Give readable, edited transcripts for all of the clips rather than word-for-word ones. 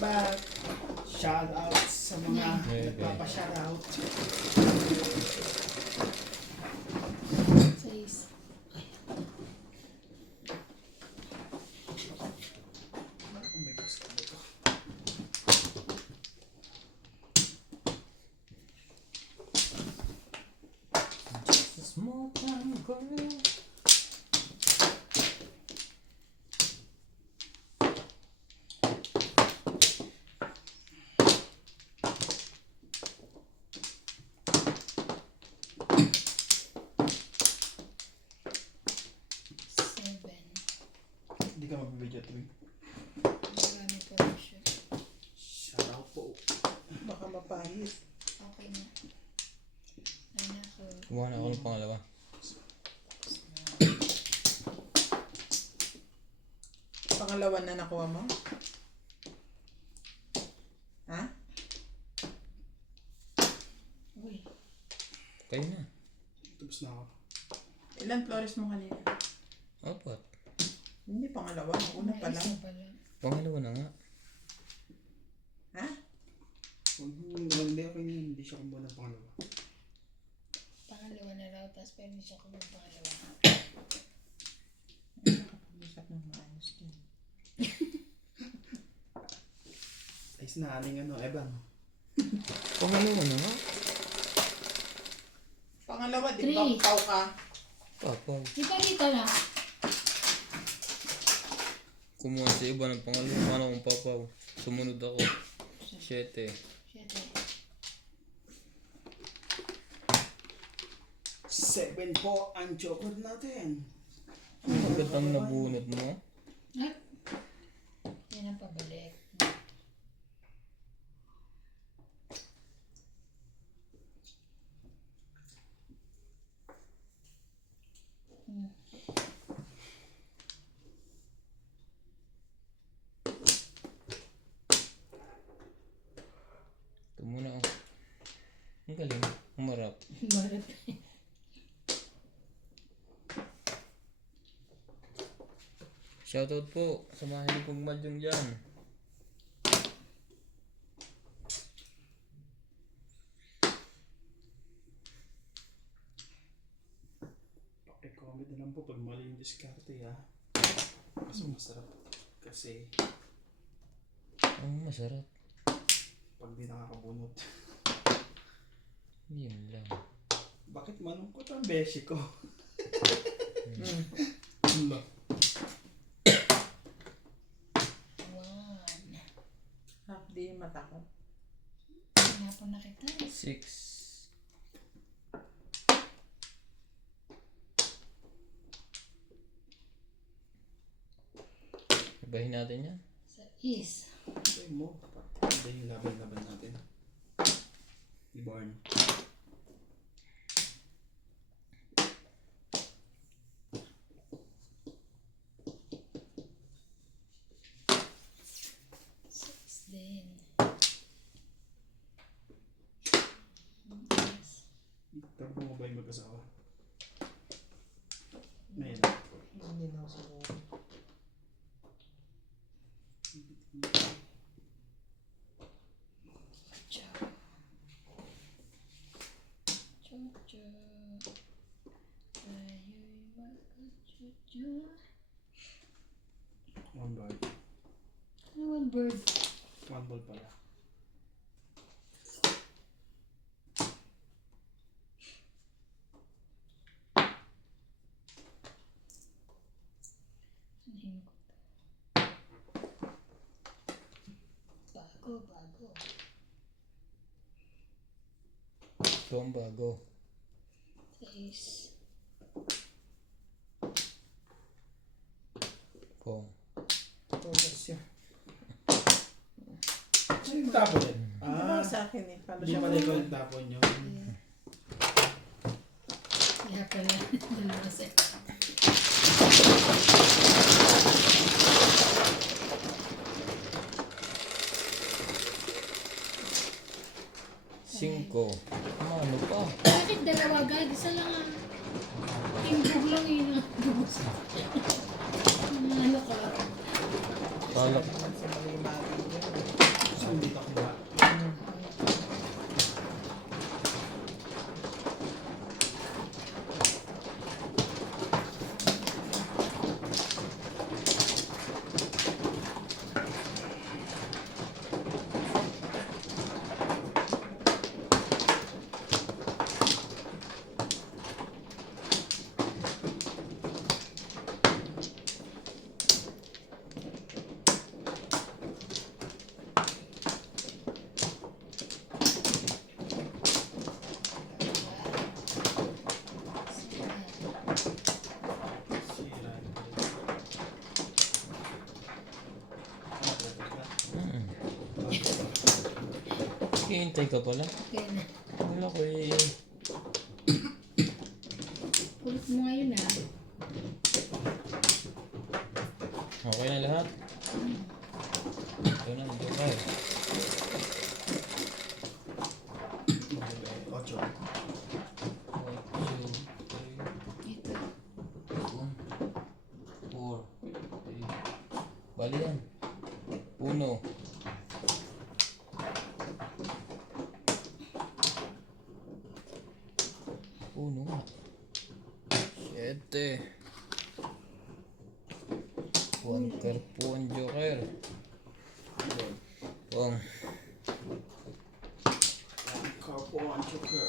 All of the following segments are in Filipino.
back. Shoutout sa mga nagpapa-shoutout. Sais. Just a small town girl. Seven. Hindi ka mag-video tuwing. Marami po siya. Shoutout po. Baka mapahit. Okay na. Ay nako. Kumuha na ako ng pangalawa. Pangalawa na nakuha mo? Ha? Uy. Kayo na. Tapos na ako. Ilan flores mo kanina? Apat. Hindi pangalawa. Una pa lang. Isa pa lang. Pangalawa na nga. Ha? Hindi ako yun. Hindi siya kumuha ng pangalawa. Pangalawa na raw, tapos pero hindi siya kumang pangalawa. Nakapag-usap ng maayos din. Ayos na, aling ano, Evan. Pangalawa na nga. Pangalawa, di Three. ba pau ka? Papaw. Di ba dito na? Kumuha sa iba ng pangalawa. Ano akong papaw. Sumunod ako. 7. Siyete. 7 po ang chocolate natin. Agad ang nabunot mo. Ay. Yan ang pabalik. Hmm. Ito muna ako. Ang galing. Umarap. Marap. Shoutout po sa mga hindi kong madyong dyan. Paki-comment na lang po pag mali yung diskarte ha. Mas masarap kasi Ang masarap. pag di nakakabunot. Yun lang. Bakit malungkot ang beshi ko? Hmm. Wala. 1. Half day mata ko. Hinapon na kita. 6. Ibahin natin yan. Sa is. Sabi mo, hindi yung laban-laban natin. I-barn. Six din. Tabo mo ba yung mag-asawa? Ngayon. Hindi na ako siguro. Ciao. Ciao, ciao. Tayo'y magkachudyo. One ball. Ano one bird? One ball pala. Anuhin ko to. Bago, bago. Ito ang bago. Sais. Kung. Focus yun. Ano yung tapon yan? Hindi ba sa akin eh? Paano Hindi siya pala ikaw yung tapon nyo. Kaya pala. Dalawa set. Cinco. Ano pa? Bakit dalawa agad? Isa lang ah. Tingbog lang yun ah. Ano ka? Talak. naman sa mali-mali yun. Hindi ka kuha. Sira. Hihintay ka pala. Kaya na. Wala ko eh. Kulit mo ngayon ah. Okay na lahat. Ito na, ito ka. Ocho. 1, 2, 3, Ito. 4, 3. Bali yan. 1. Uno nga. 7. One karpon joker. Pong. Carpo on Joker.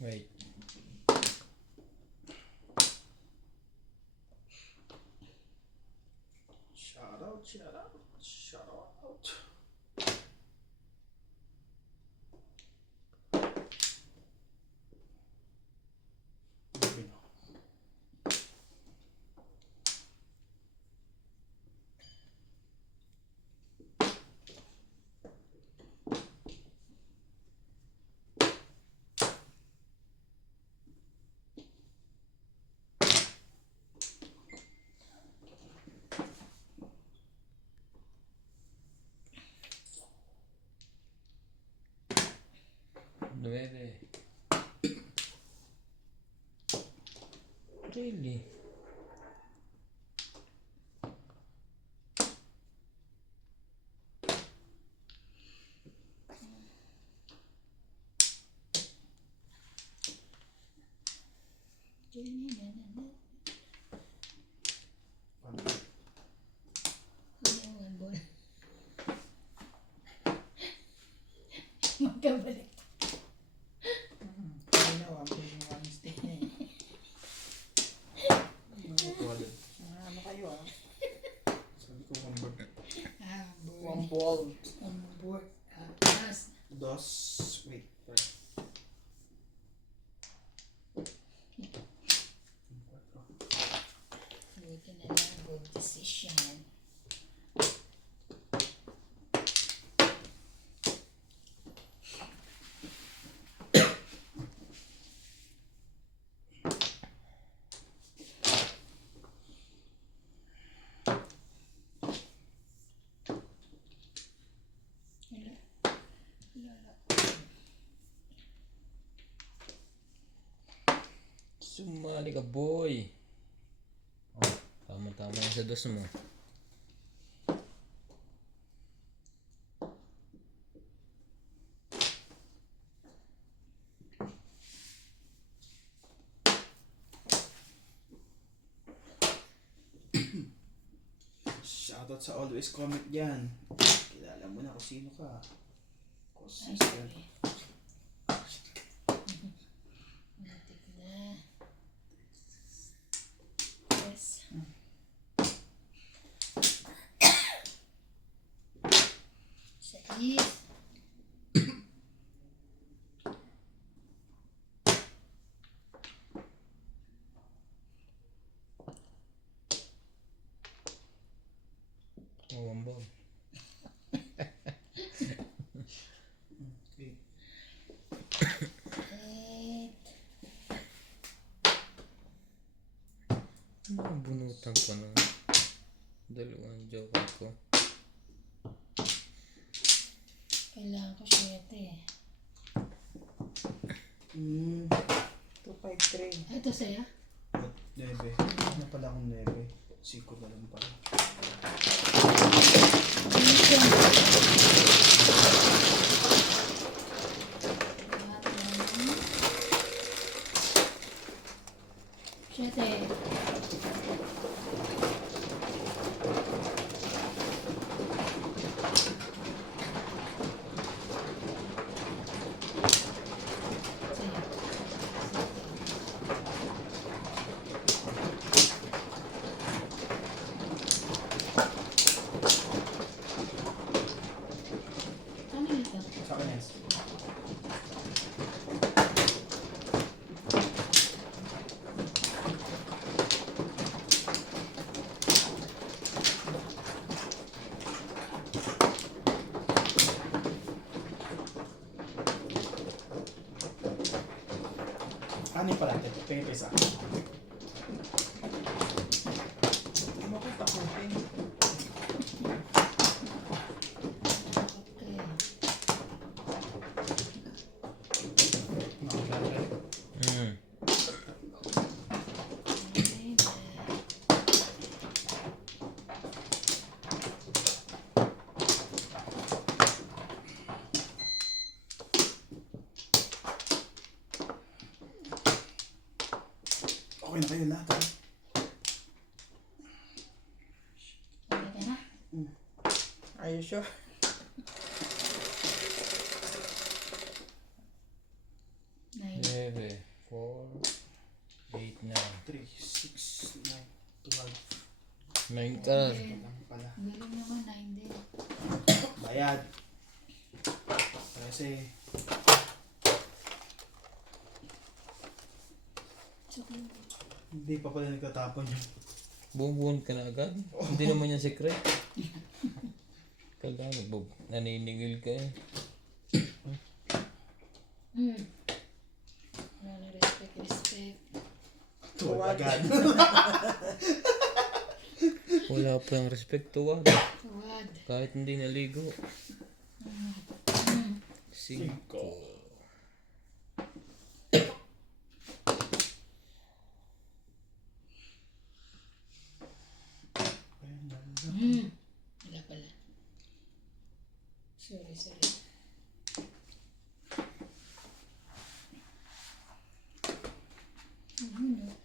Wait. Shout out, shout out, shout out. Okay na. Nueve. Really? Magkabalik. Kanina, one stick niya eh. Wala. Ano kayo ah? Sabi ko one bird. Ah, One board. ball. On board. Taas. Dos. Wait. Buti na lang. Good decision. Wala. Wala. Sumali ka, boy. Oh, tama-tama yung sa dos mo. Shoutout sa always comment dyan. Kilala mo na kung sino ka. Ay, Consistent. sorry. Matik na. Yes. Sais. Oh, one ball. Okay. Bunutan pa ng dalawang joker ko. Kailangan ko 7 eh. 253. Ito sa'yo? 9. Ano pala akong 9? 5 na lang pala. Siyete. Ano ito? Sa akin yes. Ano pala? Pengi pesa. Bakit takutin? Okay. Nakakala. Hmm. Okay na kayo lahat ha? Okay ka na? Are you sure? Nine. 9, 4, 8, 9. 3, 6, 9, 12. 9 ka. Lang pala. Galing naman, 9 din. Bayad. Kasi Tsaka, hindi pa pala nagtatapon yun. Bubuon ka na agad. Hindi naman yung secret. Kailangan naninigil ka eh. wala na respect. Tuwad agad. Wala pa yung respect to ah. Tuwad. Kahit hindi naligo. 5. 5. Wala pala. Sorry. No.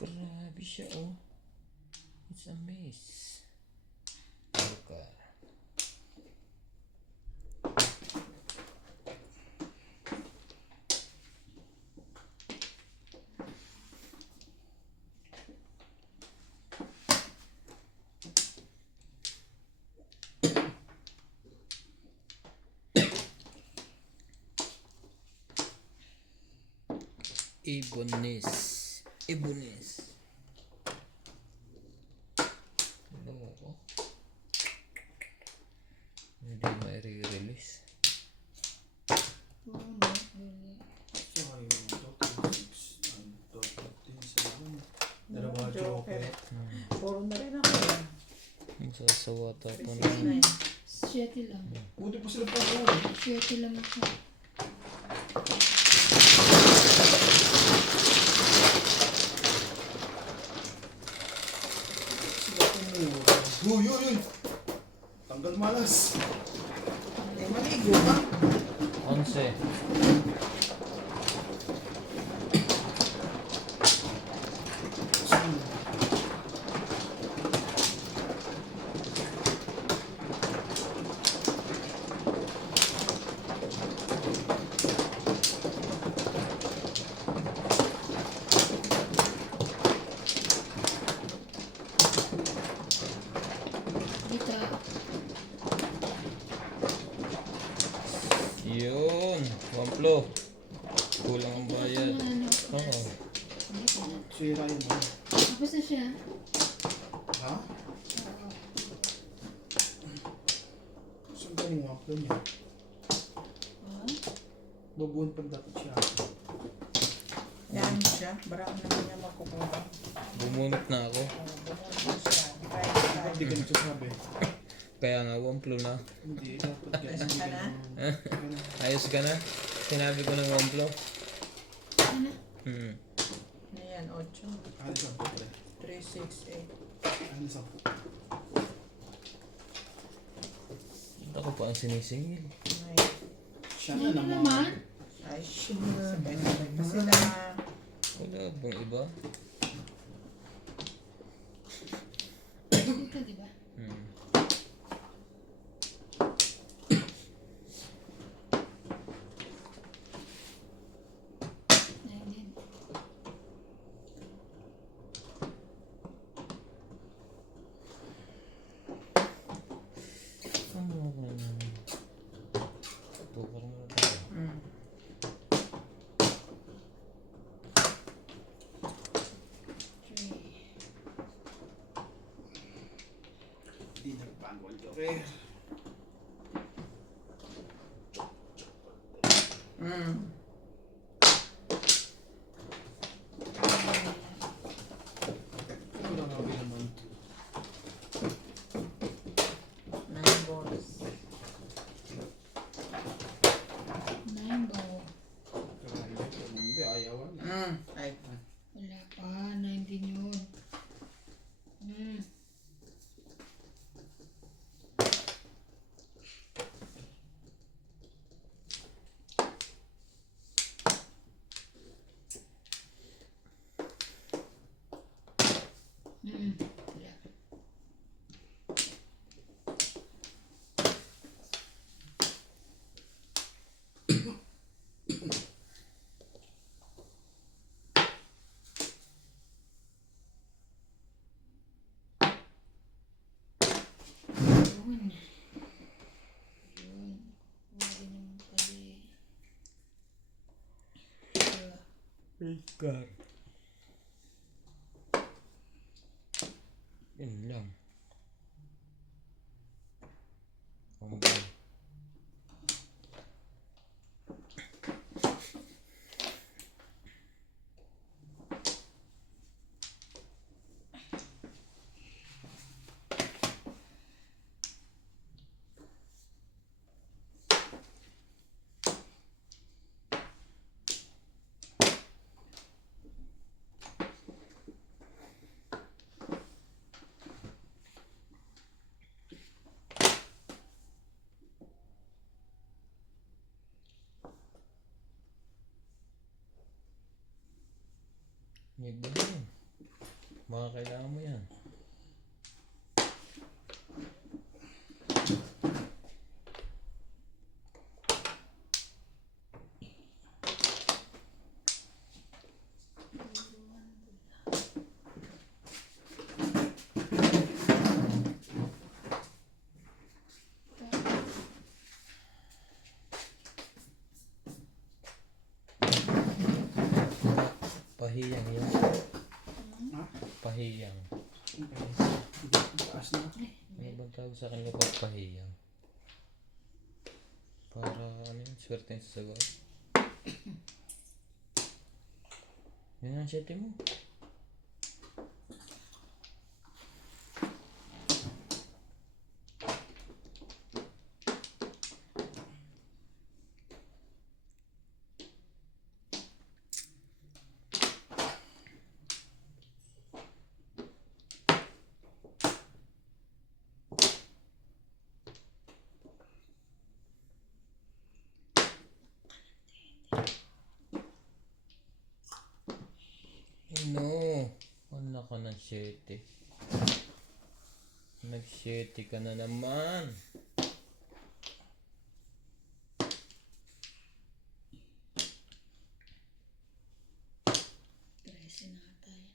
Grabe siya oh. It's a mess. Okay. Ibonis. Loko. Hindi may re-release. Oo, no. Wala. Saka yung 2, 6, 9, 12, 15, 7. Dalawa joker. Puro na rin ako yan. Ang sasawa tapo na. 369. 7 lang. Buti pa sila pa rin. 7 lang ako. Sila tumura. Uy! Tanggal malas. Eh, maligo ka. 11. Pamplo. Kulang ang bayad. Ano? Oo. Hindi ko na. Sira yun ba? Tapos na siya. Ha? Oo. Saan ka yung waplo niya? Oh. Babuhan pag dapat siya. Yan siya. Barang naman niya makukuha. Bumunot na ako. Bumunod siya. Kahit Dapat kahit. di ka nagsasabi. Kaya nga, Pamplo na. Hindi, dapat guys. Nasaan ka na? Ayos ka na? Sinabi ko ng Pamplo. Ano? Hmm. Ayan, 8. Ano sa po, pre? 3, 6, 8. Ano sa po? Ako pa ang sinisingil. 9. Siya na Ano naman. naman? Ay, sabay-sabay pa sila. Wala bang iba? Dito, di ba? Hmm. Ayun din. Ano ba? Tukar mo na tayo. Mm. Three. Hindi nagbago ang joker. Mm. Wala nga ba naman? 9 balls. 9 ball. Kaya hindi, ayawan. Ay, Wala pa. 19 yun. Hmm. Wala. Yun. Yun. Huwag naman pali. Oscar. Yun lang. Pamplo. Yan ba yun? Baka kailangan mo yan. Pahiyang yan. Ha? Pahiyang. Taas na. Ano bang tawag sa akin kapag pahiyang? Para ano yun? Swerte yung sasagot. Yan ang sete mo. No, wala ka ng 7. Nag-7 ka na naman. Trece na ata yan.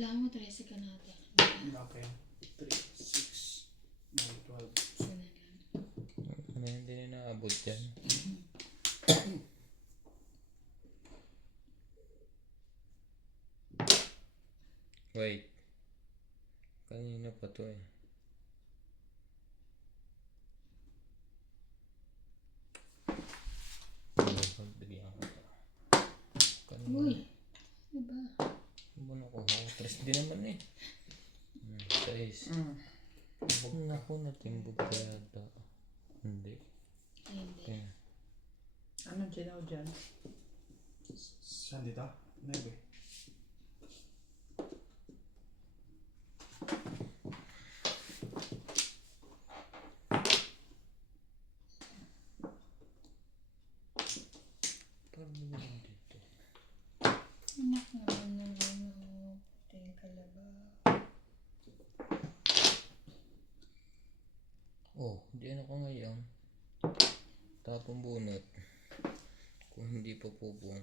Bilang mo, 13 ka na ata. Okay. 3, 6, 9, 12. Isa na lang. Ano, hindi na naabot yan. Wait. Kanina pa to eh. Bigyan ko pa. Kanina. Uy, ano ba? Ano na ko? Tres din naman eh. 6. Naku, natimbog ka yata. Hindi. Ay, hindi. Okay. Ano ginaw dyan? Saan dito? 9. Parang naman dito. Anak naman ng ano. Ting kalaba. Oh, hindi ano ko ngayon. Tapong bunot. Kung hindi pa pupong.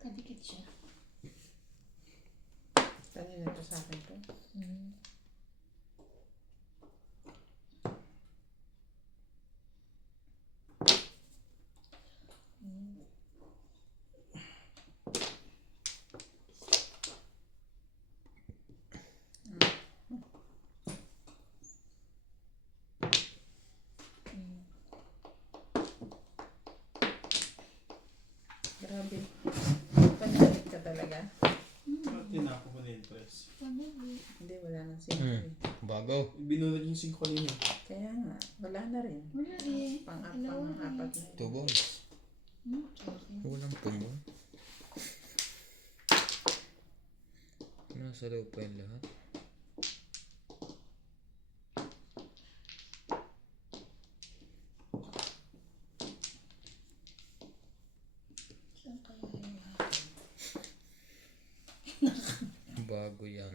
Kadikit siya. Kanina to sa akin to. Grabe. Panalit ka talaga. Ba't tinapon ko na yung 3? Hindi, wala nang singko. Bago. Binunod yung 5 kanina. Kaya nga, wala na rin. Wala eh. Pang-apat na. 2 balls. Walang pumbong. Nasa loob pa yung lahat. Saan kaya yun? Bago yan.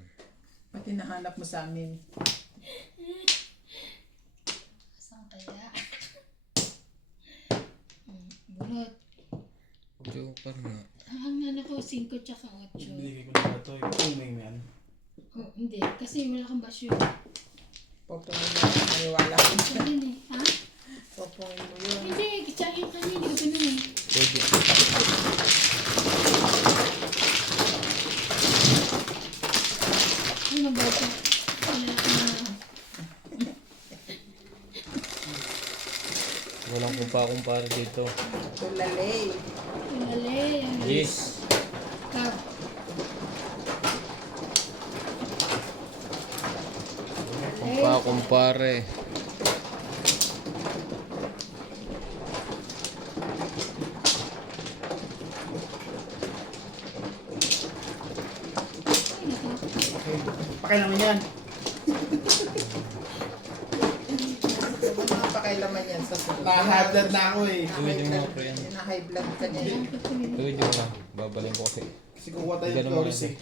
Pati nahanap mo sa amin. Saan kaya? Bunot. Joker nga. Ang ano ko, 5 tsaka 8. Binigay ko na ito. Yung may yan. Oh, hindi. Kasi wala kang basyo. Popongin mo yun. Maniwala ko siya. Sabi ni, ha? Popongin mo yun. Hindi, kitsahin ka niya. Hindi ko ganun eh. Pwede. Ano ba ito? Wala Walang kumpa-kumpara dito. Tulalay. Tulale. Yes. Cup. Kumpa-kumpare. Pakay naman yan. Ano ang pakailaman yan sa sulat? Na-high blood na ako eh. Tuwid yung mga pre yan. Na-high blood ka niya. Tuwid yung mga. Babaling ko kasi. Kasi kukuha tayo Ganun ng mo Doris rin. eh.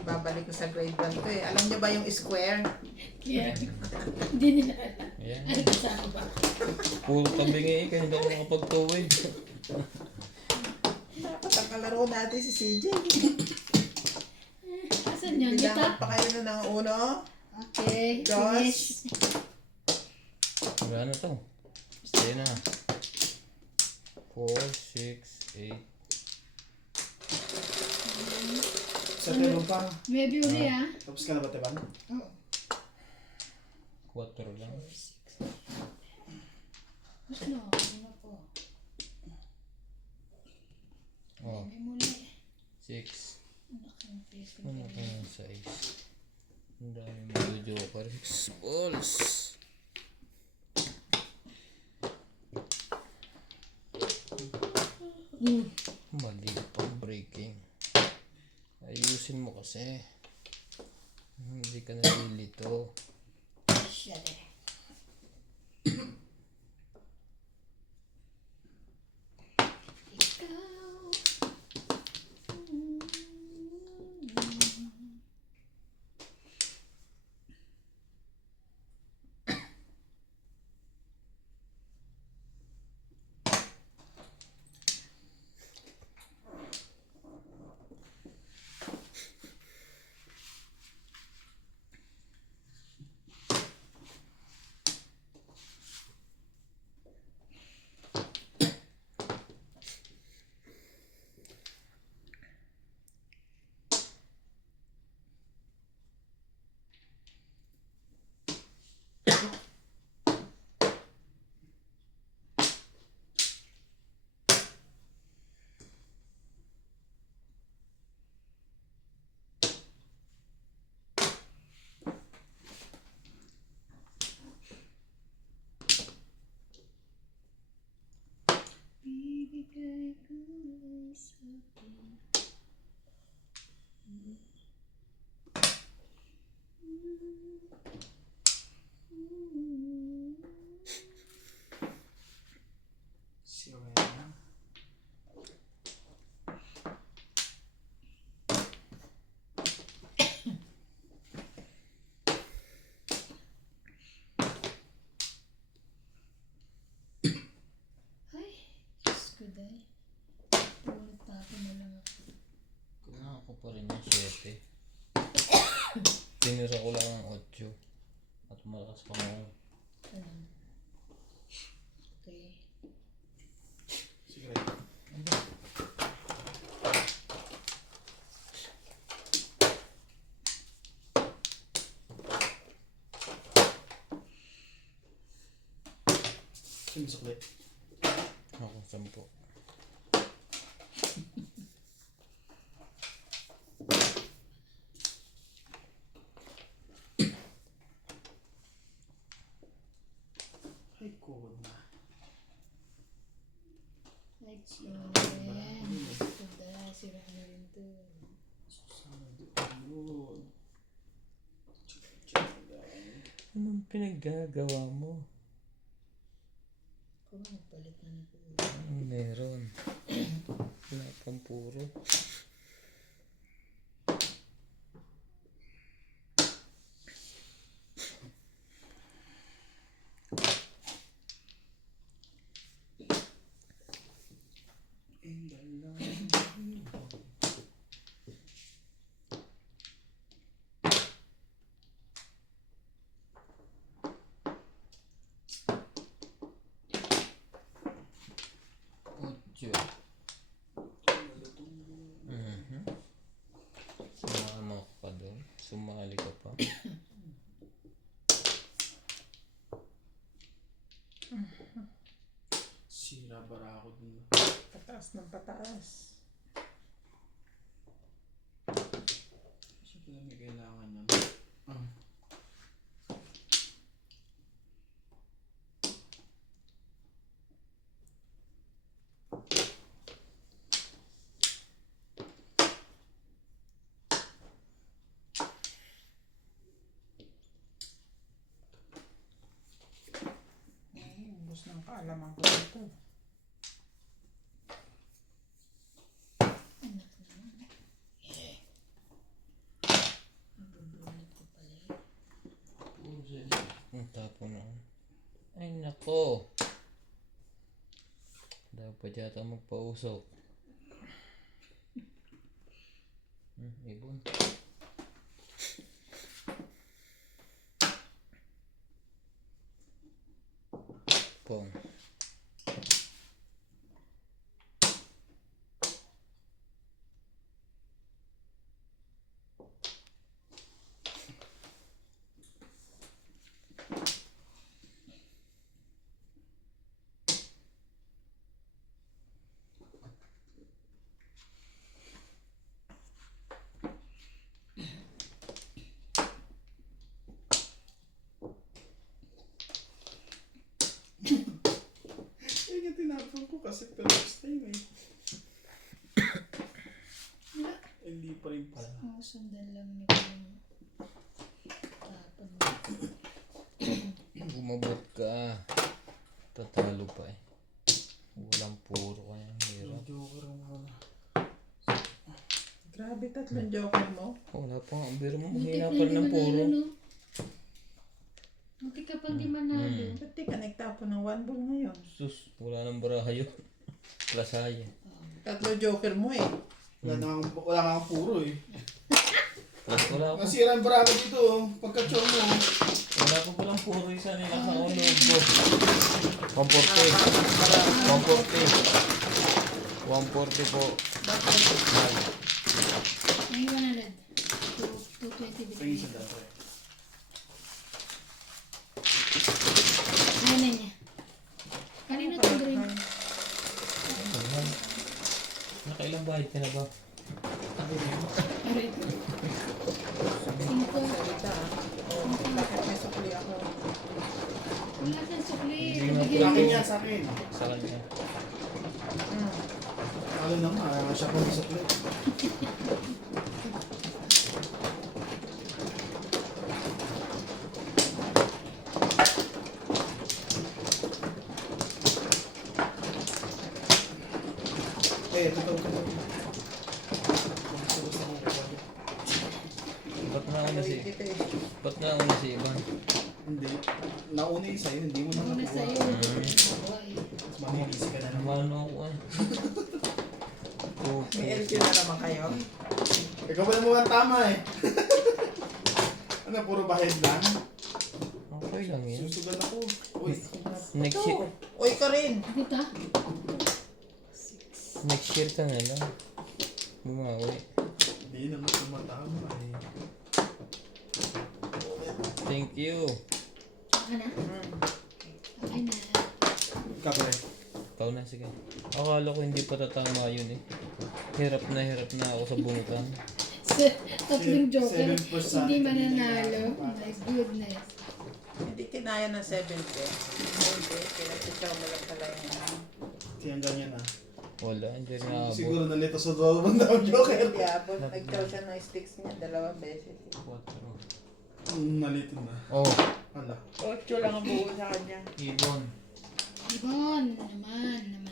Babalik ko sa grade 1 to eh. Alam niyo ba yung square? Yeah. Hindi nila alam. Ayan. Ano ba sa ako ba? Puro tabingi eh. Kaya hindi ako makapagtuwid. Dapat ang kalaro natin si CJ. Asan yun? Bilangan Kita? pa kayo na ng uno. Okay. Dos. Finish. Wala na to. Stay na. 4, 6, 8. Sa tulong pa. Maybe uli ah. Tapos ka na ba, Teban? Oo. 4 lang. Mas no, ano po? Oh, Maybe muli. 6. Anak ng face ko. Ano ka yung size? Ang dami mga joker. Balls. Mali pang breaking. Ayusin kasi. Hindi ka nalilito. Shit. Ikaw. Bibigay ko lang sa'kin. Si Rena. Ay, Diyos ko dahil. Tulad pa ako na lang ako. Ako pa rin yung 7. Tinira ko lang ang 8. At malakas pa ako. Ano? Okay. Si Rena. Sino sukli? Ako 10. Ay, code na. Ay, Diyos ko dahil. Diyos ko dahil. Sira na rin to. Susana doon. Check down. Anong pinaggagawa mo? Kung magpalit na na po. Meron. Wala pang puro. In the line. Otyo. Sumama ka pa doon? Sumali ka pa? Sira bara ako dun. Pataas ng pataas. Kasi pala may kailangan yan. Ubus ng kaalaman ko dito. Anak naman. Nabubunot ko pala eh. Ang tapo na. Ay nako. Dapat yata magpausok. Ibon. Pong. Kakasundan lang nito yung tapon mo. Gumabot ka. Tatalo pa eh. Walang puro kaya ang hirap. Joker ang wala. Grabe, tatlong joker mo. Wala pa nga. Biro mo, Buti mahina ka pa rin hindi ng puro. manalo, no? Buti ka pang di manalo. Ba't di ka nagtapo ng 1 ball ngayon? Sus, wala nang baraha yun. Plasaya. Tatlo joker mo eh. Wala nga akong puro eh. Plus wala pa. Nasira ang bracket dito oh. Pagka-chow mo. Wala pa palang puro isa nila sa ulo ko. 140. 140. 140 po. Ay, 100. 220 Tingin binigay sa ko. dati. Ayaw na niya. Kanina to drink. Nakailang bahid ka na ba? Aray. 5. Salita ah. Oh, bakit may sukli ako? Wala kang sukli. Hindi na Bigyan Sa akin mo. yan, sa akin. Sa kanya. Ano naman, siya kong sa plate. Ito. Ba't nauna si... Kita eh. Ba't nauna si Ivan? Hindi. Nauna yung sa'yo, hindi mo na Una nakuha. sa'yo. Buhay. Mas mamimisi ka na naman. Namano ako eh. May LQ na naman kayo. Ikaw ba naman ang tama eh. Ano, puro bahid lang? Okay lang yan. Susugal ako. Uy, Next year, Uy ka rin. Kita? next year ka na lang. Bumawi. hindi naman tumatama eh. Thank you. Saka na? Okay na. Kapre. Ikaw na, sige. Akala ko hindi pa tatama yun eh. Hirap na ako sa bunutan. Tatlong joker. 7% Hindi mananalo. My goodness. Hindi kinaya ng 70. Hindi, pinagsisaw mo lang pala yung ano. Kaya ganyan ah. Wala, hindi rin naabot. Siguro nalito sa dalawang daw joker. Hindi abot. Nag-chow siya ng sticks niya 2 beses. 4. Nalito na. Oh, Hala. 8 lang ang buo sa kanya. Ibon. Ibon. Naman.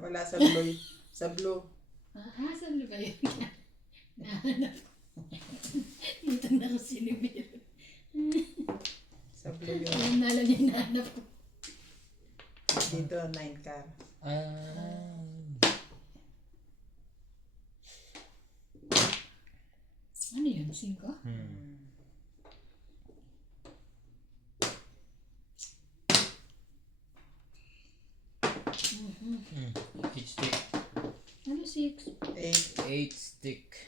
Wala sa blue. Sa blue. Saan ba yun? Nahanap. Dito na ako sinibir. Sa blue yun. Alam na alam niya nahanap ko. Dito 9 car. Ano yun? 5? Each stick. Ano 6? 8. 8 stick.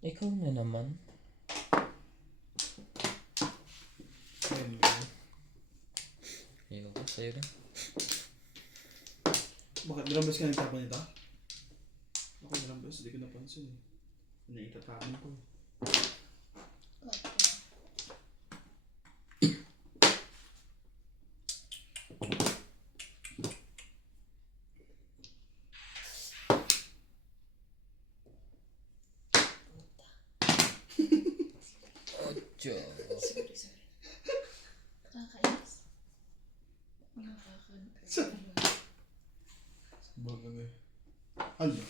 Ikaw na naman. Ikaw ka sa'yo rin. Bakit ilang beses ka nagtapon nito? Ako ilang beses, hindi ko napansin eh. Naitatapon ko eh. Ocho. Sorry. Kakainis. Baga na. Alo.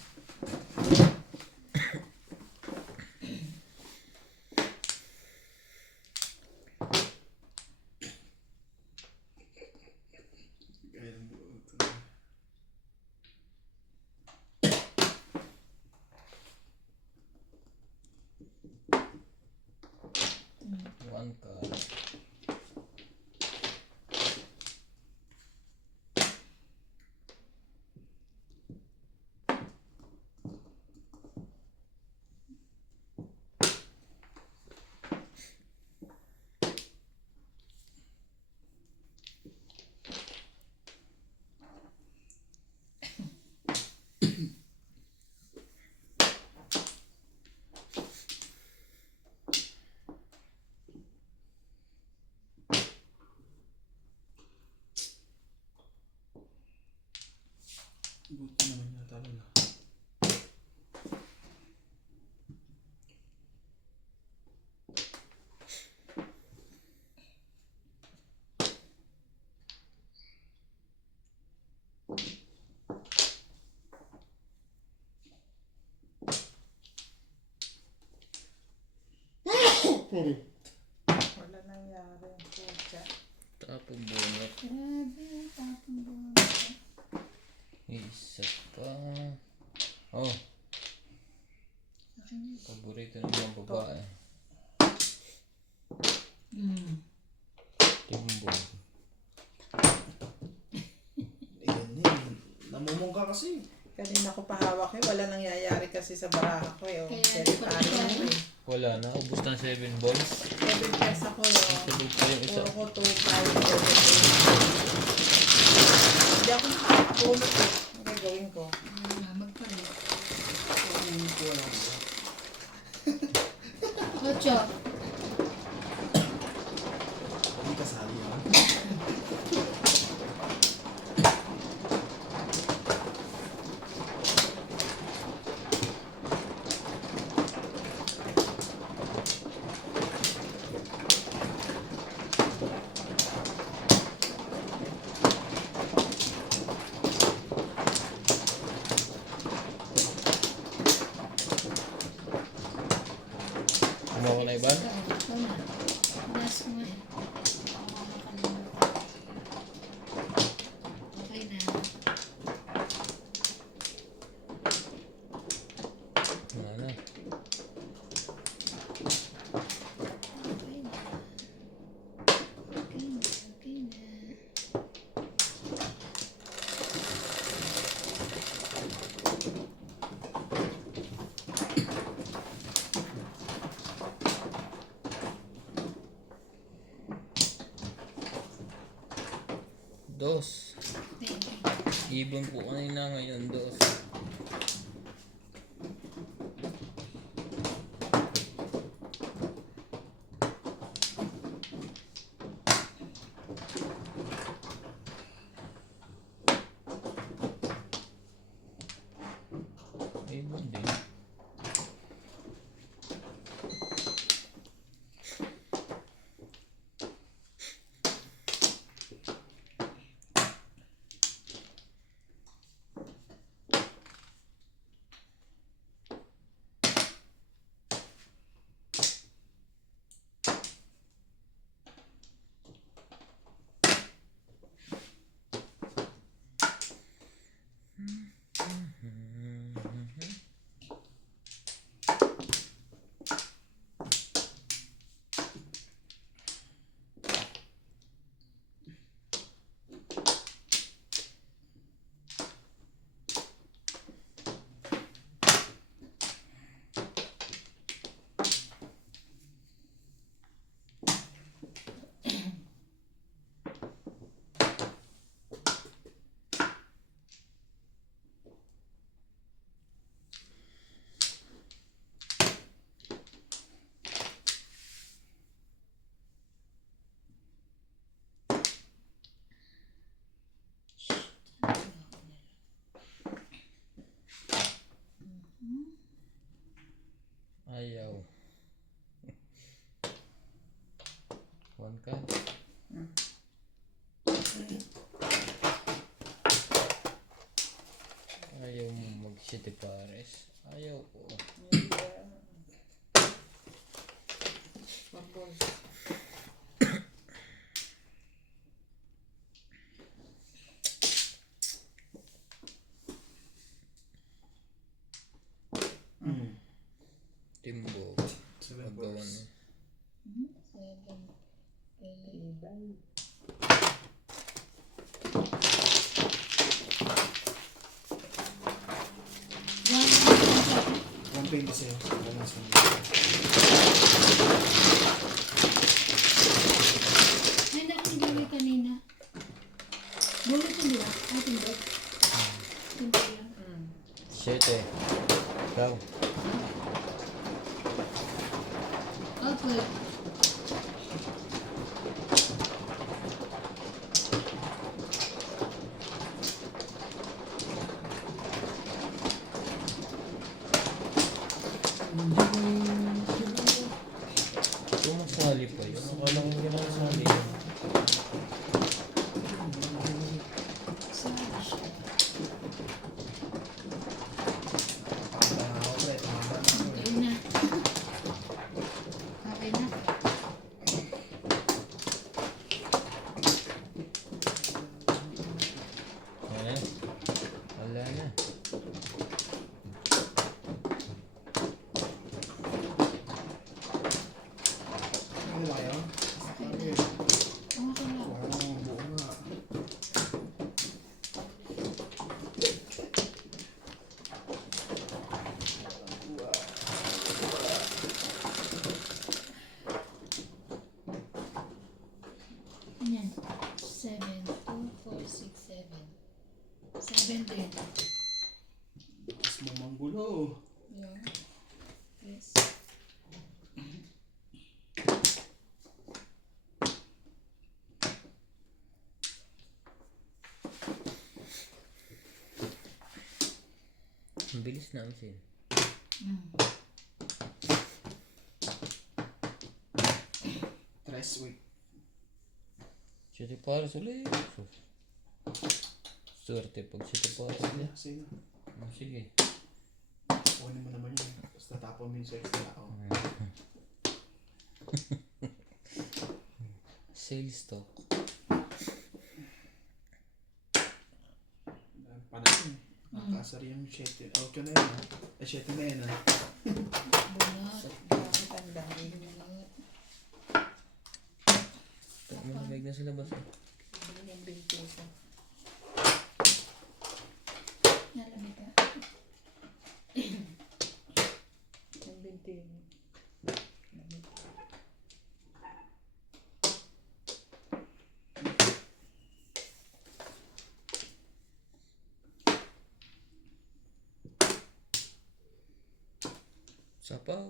Kaya ng buo ito. One card. Buti naman yata wala. Wala nangyari. Pucha. Tapong bunot. Grabe, tapong buwan. Isa pa. Oh, Akin yun. paborito ng mga babae. Timbong. Ganyan. Namumungka kasi. Kanina ko pahawak eh. Wala nangyayari kasi sa baraha ko eh. Oh. Kaya Very di ko funny rin mo eh. Wala na, ubus na 7 balls. 7 pairs ako yun. Sabog pa yung isa. Puro ko 2, 5, 7, 8. Hindi ako nakakapunot eh. Ang gagawin ko. Magpalit. Kuha lang ako. 8. Hindi kasali ha. Kumawa na iban? Ito na. Last mo eh. Okay na. Wala na. Okay na. Okay na. Okay na. Dos. Thank you. Ibon po kanina, ngayon dos. Ibon din. Ayaw. One card. Siete pares. Ayaw ko. Mabos. Timbog. 7 Paggawan balls. niya. 7, 8. One, 120 sa'yo. Balance mo. Ay, nakikigawi kanina. Bulot yun, di ba? Ah, tindog. Tindog lang. Siete. Ikaw. Okay. Sumasali pa yun. Akala ko hindi na nasali yun. Saan siya? Okay na. Okay na. Wala. Wala na. Ano ba kayo? Okay. Okay na. Wow, buo nga. Yan. 7, 2, 4, 6, 7. 7 din. Mas mo manggulo. Yan. Yes. Ang bilis na kasi. Tres week. Siete pares ulit. Sus. Swerte pag siete pares Sige ulit. na, sige na. Sige. Kunin mo naman yun. Tapos tatapon mo yung sa extra ako. Sales stock. Pansin. Nakasar yung 7. Okay na yun ha. Ay 7 na yun ha. Bunot. Bakit ang dami? Bunot. Malamig na sa labas. Bili yung 20 ko. Nalamig ka. Yung 20 mo. Sapaw.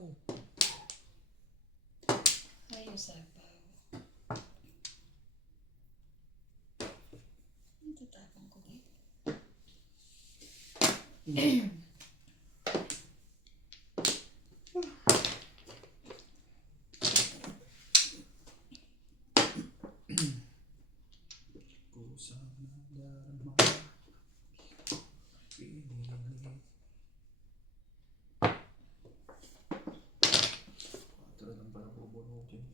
Kayo sabaw. Ang tatapang ko dito. Kusang nadarama. Pinili. Patro lang pala bubunutin.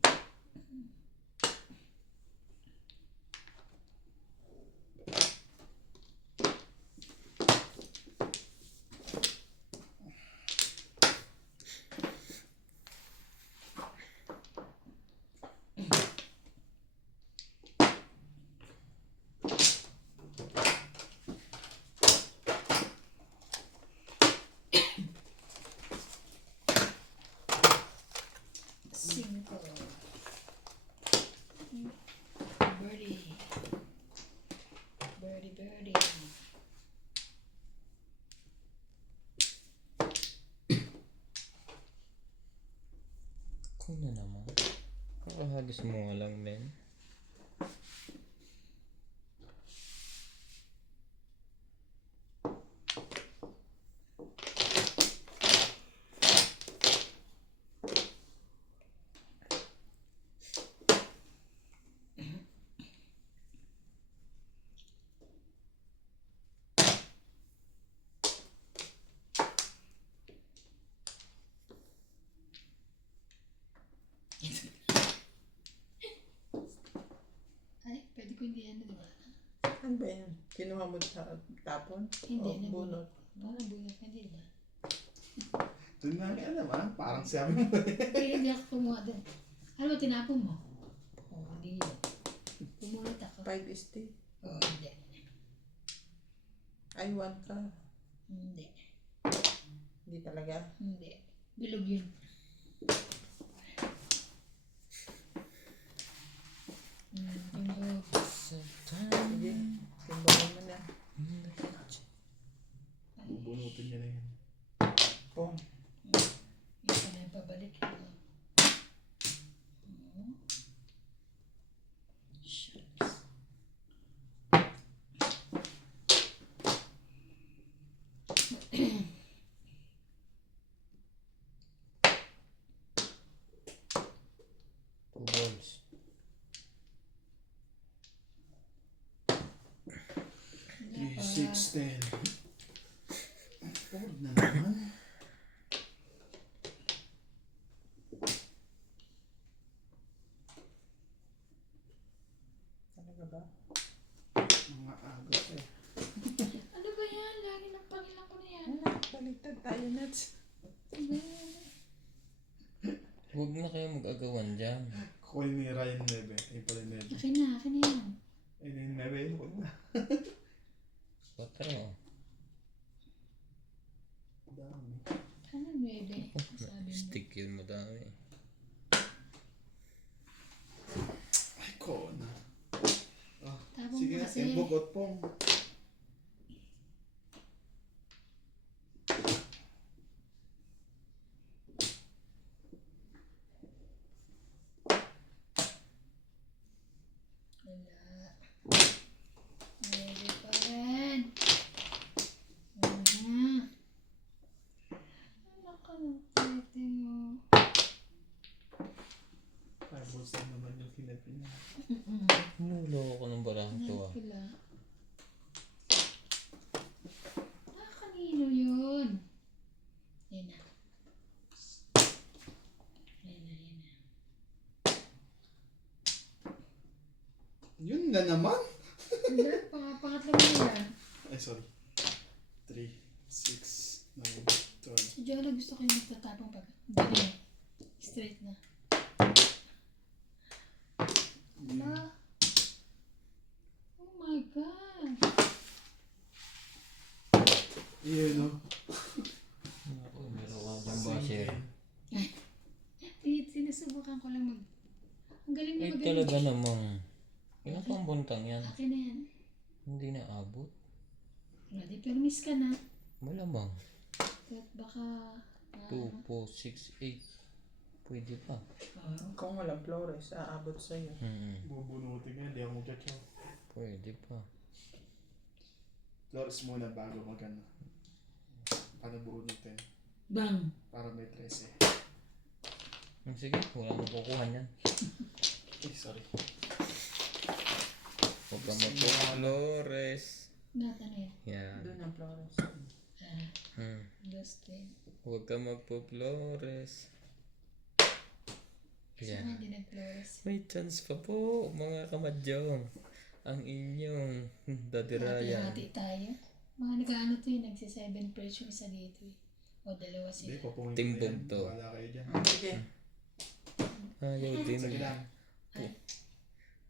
Cinco. Birdie. Birdie, birdie. Ako na naman. Kakahagis mo nga lang, men. ko hindi ano, di ba? Ano ba yun? Kinuha mo sa tapon? Hindi, O nabunot. bunot? Parang bunot, hindi ba? Doon na nga naman. Parang sabi mo. Kaya hindi ako kumuha doon. Ano ba, tinapon mo? Oo, hindi yun. Pumunot ako. 5 is tea. Oo, hindi. Ay, 1 ka. Hindi. Hindi talaga. Hindi. Bilog yun. Bilog. Sige. Timbangan mo na. Bubunutin niya na yun. Pong. Yung pa na yung pabalik. Shucks. Two balls. Three, 6, 10. Four na naman. Talaga ba? Mga agot eh. Ano ba yan? Lagi ng pangilang ko na yan. Ano? Baliktad tayo, Nats. Ano ba yan? Huwag na kayo mag-agawan dyan. Kukunin ni Ryan 9. Ay pala 9. Akin na yan. Ay na yung 9. Ayun ko na. Patro. Dami. Ano 9? Sabi mo. Stick yun madami. Ay ko na. Ah, Tapos sige mo na. kasi. Yung bugot pong. Wala. Pwede pa rin. Ano ka ng pwede mo? 5 balls lang naman yung kinapin niya. Nulo ko ng barang to ah. Pila. Kanino yun? Yan na. Yan na. Yun na naman. Hindi, pangatlo mo yan. Ay sorry. 3, 6, 9, 12. Si Jola gusto ko yung magtatapang pag ganyan. Straight na. Ala. Oh my God. Iyon no. Ako, meron ka dyan basher. Sinusubukan ko lang mag... Ang galing mo Eh magaling. talaga namang. Ilan pang buntang yan? Akin na yan. Hindi na abot. Wala, di permis ka na. Malamang. Kahit baka... 2, 4, 6, 8. Pwede pa. Kung walang flores, aabot sa'yo. Bubunutin nga. Hindi ako magkakaw. Pwede pa. Flores muna bago magana. Paano bunutin? Bang! Para may 13. Sige, wala nang kukuha niyan. Eh, sorry. Huwag kang magpo-flores. Nata na yan. Yan. Doon ang flores. Dos, 10. Huwag kang magpo-flores. Siya Yan. hindi nag-flores. May chance pa po, mga kamadyong. Ang inyong dadirayan. Hati-hati tayo. Mga nag-ano to yun, nagsi-7 fresh yung isa dito eh. O dalawa Hindi, sila. papungin ko Timbog yan. to. Wala kayo dyan. Sige. Ayaw din. Sige lang.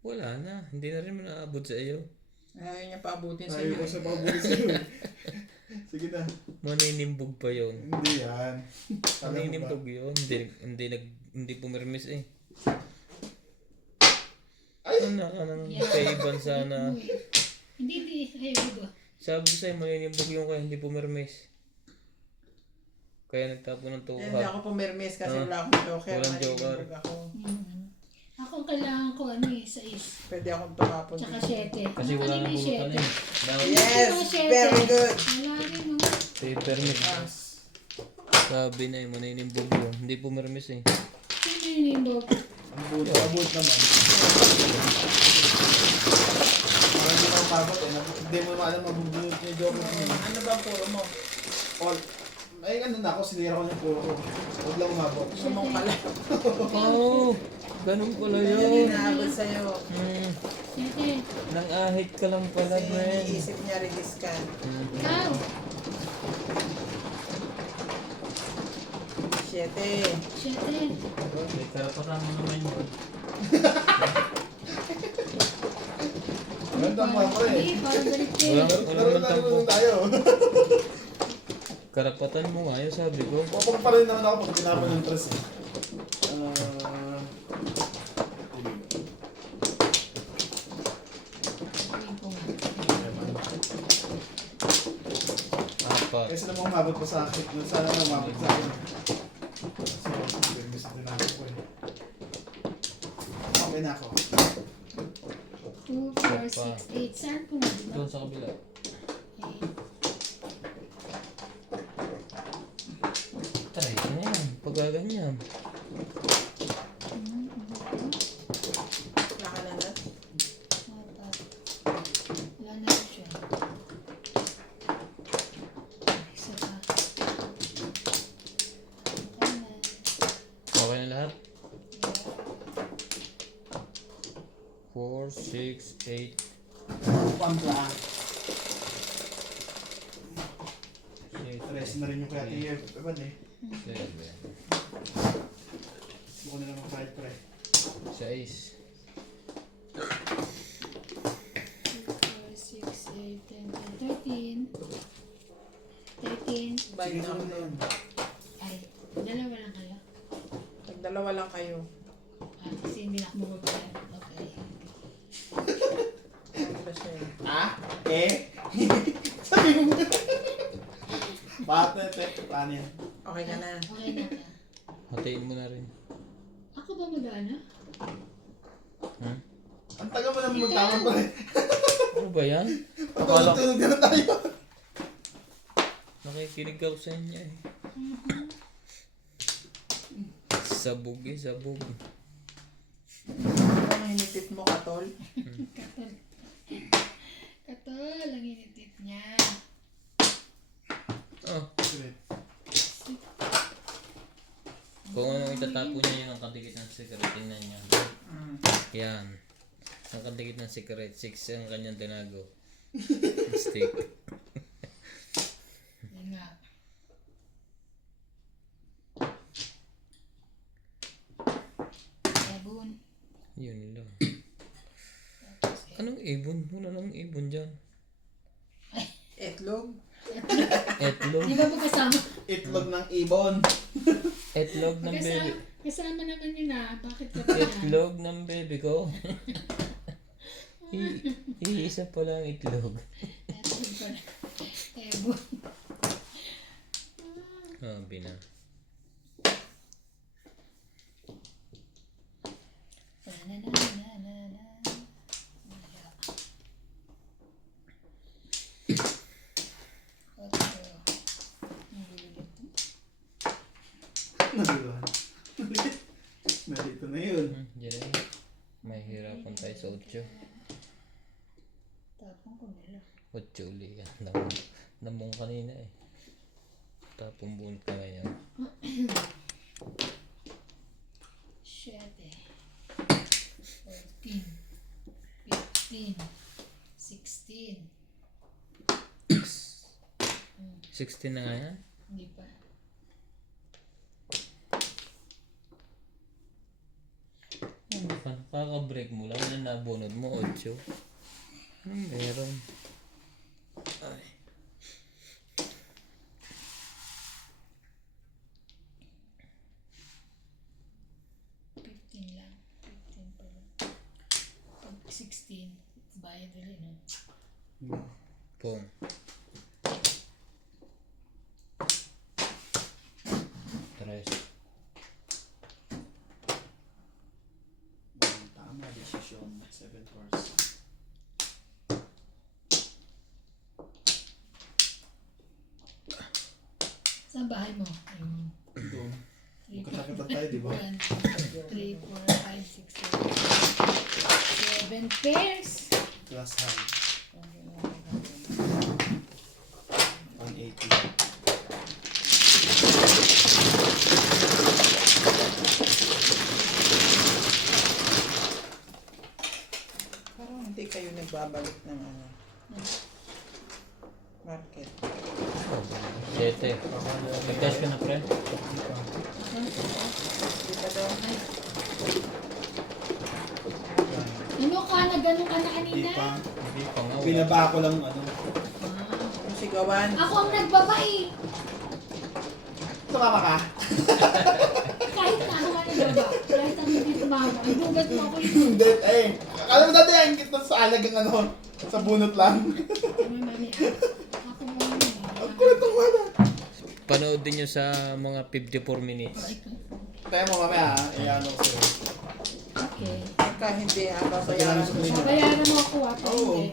Wala na. Hindi na rin manaabot sa iyo. Ayaw niya paabutin Ayaw sa'yo. ko sa pabulit sa'yo. Sige na. Maninimbog pa yun. Hindi yan. Alam mo ba? Maninimbog yun. Hindi pumirmis eh. Ay! Ano ka nang kaiban sana. Hindi. Ayaw ko. Sabi ko sa'yo, maninimbog yung kaya hindi pumirmis. Kaya nagtapo ng Hindi tuha. ako pumirmis kasi wala akong joker. Walang joker. Maninibig ako. Ako ang kailangan ko ano eh, 6. Pwede akong tumapon. Tsaka dito. 7. Kasi wala nang burutan eh. Dahil Yes! Very good! Wala rin no. permit. Sabi na eh, maninimbog yun. Hindi pumirmis eh. Sino yun yung bog? Ang buot naman. Parang hindi ka mapabot eh. Hindi mo naman alam mabubunot niya yung joke mo. Ano ba ang puro mo? All. Ay, ano na ako, sinira ko yung puro ko. Huwag lang umabot. Sumong pala. Oh, ganun pala Yan yun. inaabot sa'yo. 7. Nang ahit ka lang pala, Kasi Gwen. iniisip niya release ka. Ikaw. 7. 7. May karapatan mo naman yun. Ganda mo ako eh. Hindi, parang galit ka Walang, eh. wala naman tampo. tayo. Karapatan mo nga yun, sabi ko. Papag pa rin naman ako pag tinapan ng tres eh. Sabihin ko nga. Apat. Kaysa naman umabot pa sa akin. Sana na umabot sa akin. So, gusto tinapan ko eh. Okay na ako. 2, 4, 6, 8. Saan po nga, diba? Doon sa kabila. 8. Try ko na yan. Pagkaganyan. Nakalalat. Apat. Wala na rin siya. Isa pa. Kanan. Okay na lahat? 4, 6, 8. Pampla. Tres na rin yung kaya tiyo. Ewan eh. 7. Buko na lang ang fried pre. 6. 2, 4, 6, 8, 10, 13. 13. Bye Sige na na ako na doon. yan. Ay, dalawa lang kayo. Nagdalawa lang kayo. Ah, kasi hindi na ako bumabaya. Okay. Ano ba siya eh? Ah? Eh? Sabi mo. Bakit paano yan? Okay ka na. Okay na ka. Hatiin mo na rin. Ako ba mag-ano? Hmm? Ang taga mo naman magtama pa eh. Ano ba yan? Akala ko Tulog na tayo. nakikinig ako sa inyo eh. Sabog eh, sabog. Ano ang hinipit mo, Katol? Katol. Katol, ang initit niya. Oh, Sige. kung anong itatapo niya yun ang kadikit ng secret, tingnan niya. Yan. Ang kadikit ng secret, 6 ang kanyang tinago. Stick. Yan nga. Ebon. Yun lang. Tapos Anong ibon? Wala nang ibon dyan. Etlog? Etlog. Di ba magkasama? Itlog ng ibon. Etlog ng baby. Kasama naman yun ah. Bakit ka pa yan? Itlog ng baby ko. Iisa pa lang itlog. Ebon pala. Ebon. Oh, bina. Na-na-na-na-na-na. Maya. Otso. Ang lilit. Naguluhan. Narito na yun. Diyan eh. Mahirapan tayo sa 8. Tapong ko nila. 8 uli yan. Namong kanina eh. Tapong buong ka ngayon. 7, 14, 15, 16. 16 na nga yan. Hindi pa. Ano ka? Kaka-break mo lang na nabunod mo 8. Anong meron? Ay. Lang. 15 pala. Pag 16, bayad ulit, no? Pong. Tres. Tama, desisyon. 7 course. Saan bahay mo? Doon. Magkatakita tayo, di ba? 1, 2, 3, 4, 5, 6, 7. 7 pairs! Plus high. 180. Parang Hindi kayo nagbabalik ng ano. Market. 7. Nag-cash ka na, pre? Hindi pa daw. Ano ka na gano'n ka na Hindi kanina? pa. Hindi pa nga. Binaba ko lang ano. Yung sigawan. Ako ang nagbaba eh. Tumama ka? Kahit na ako nga nagbaba. Kahit ako hindi tumama. Ay, dugat mo ako yun. Hindi, eh. Akala mo dati ang kita sa alagang ano, sa bunot lang. Ay, mami ah. Ako mo yun eh. Ang kulit ng wala. Panoodin nyo sa mga 54 minutes. Tayo mo mamaya ha, ano ko sa'yo. Okay. Pagka hindi, babayaran mo siya. Bayaran mo ako ah. Pag Oo. hindi.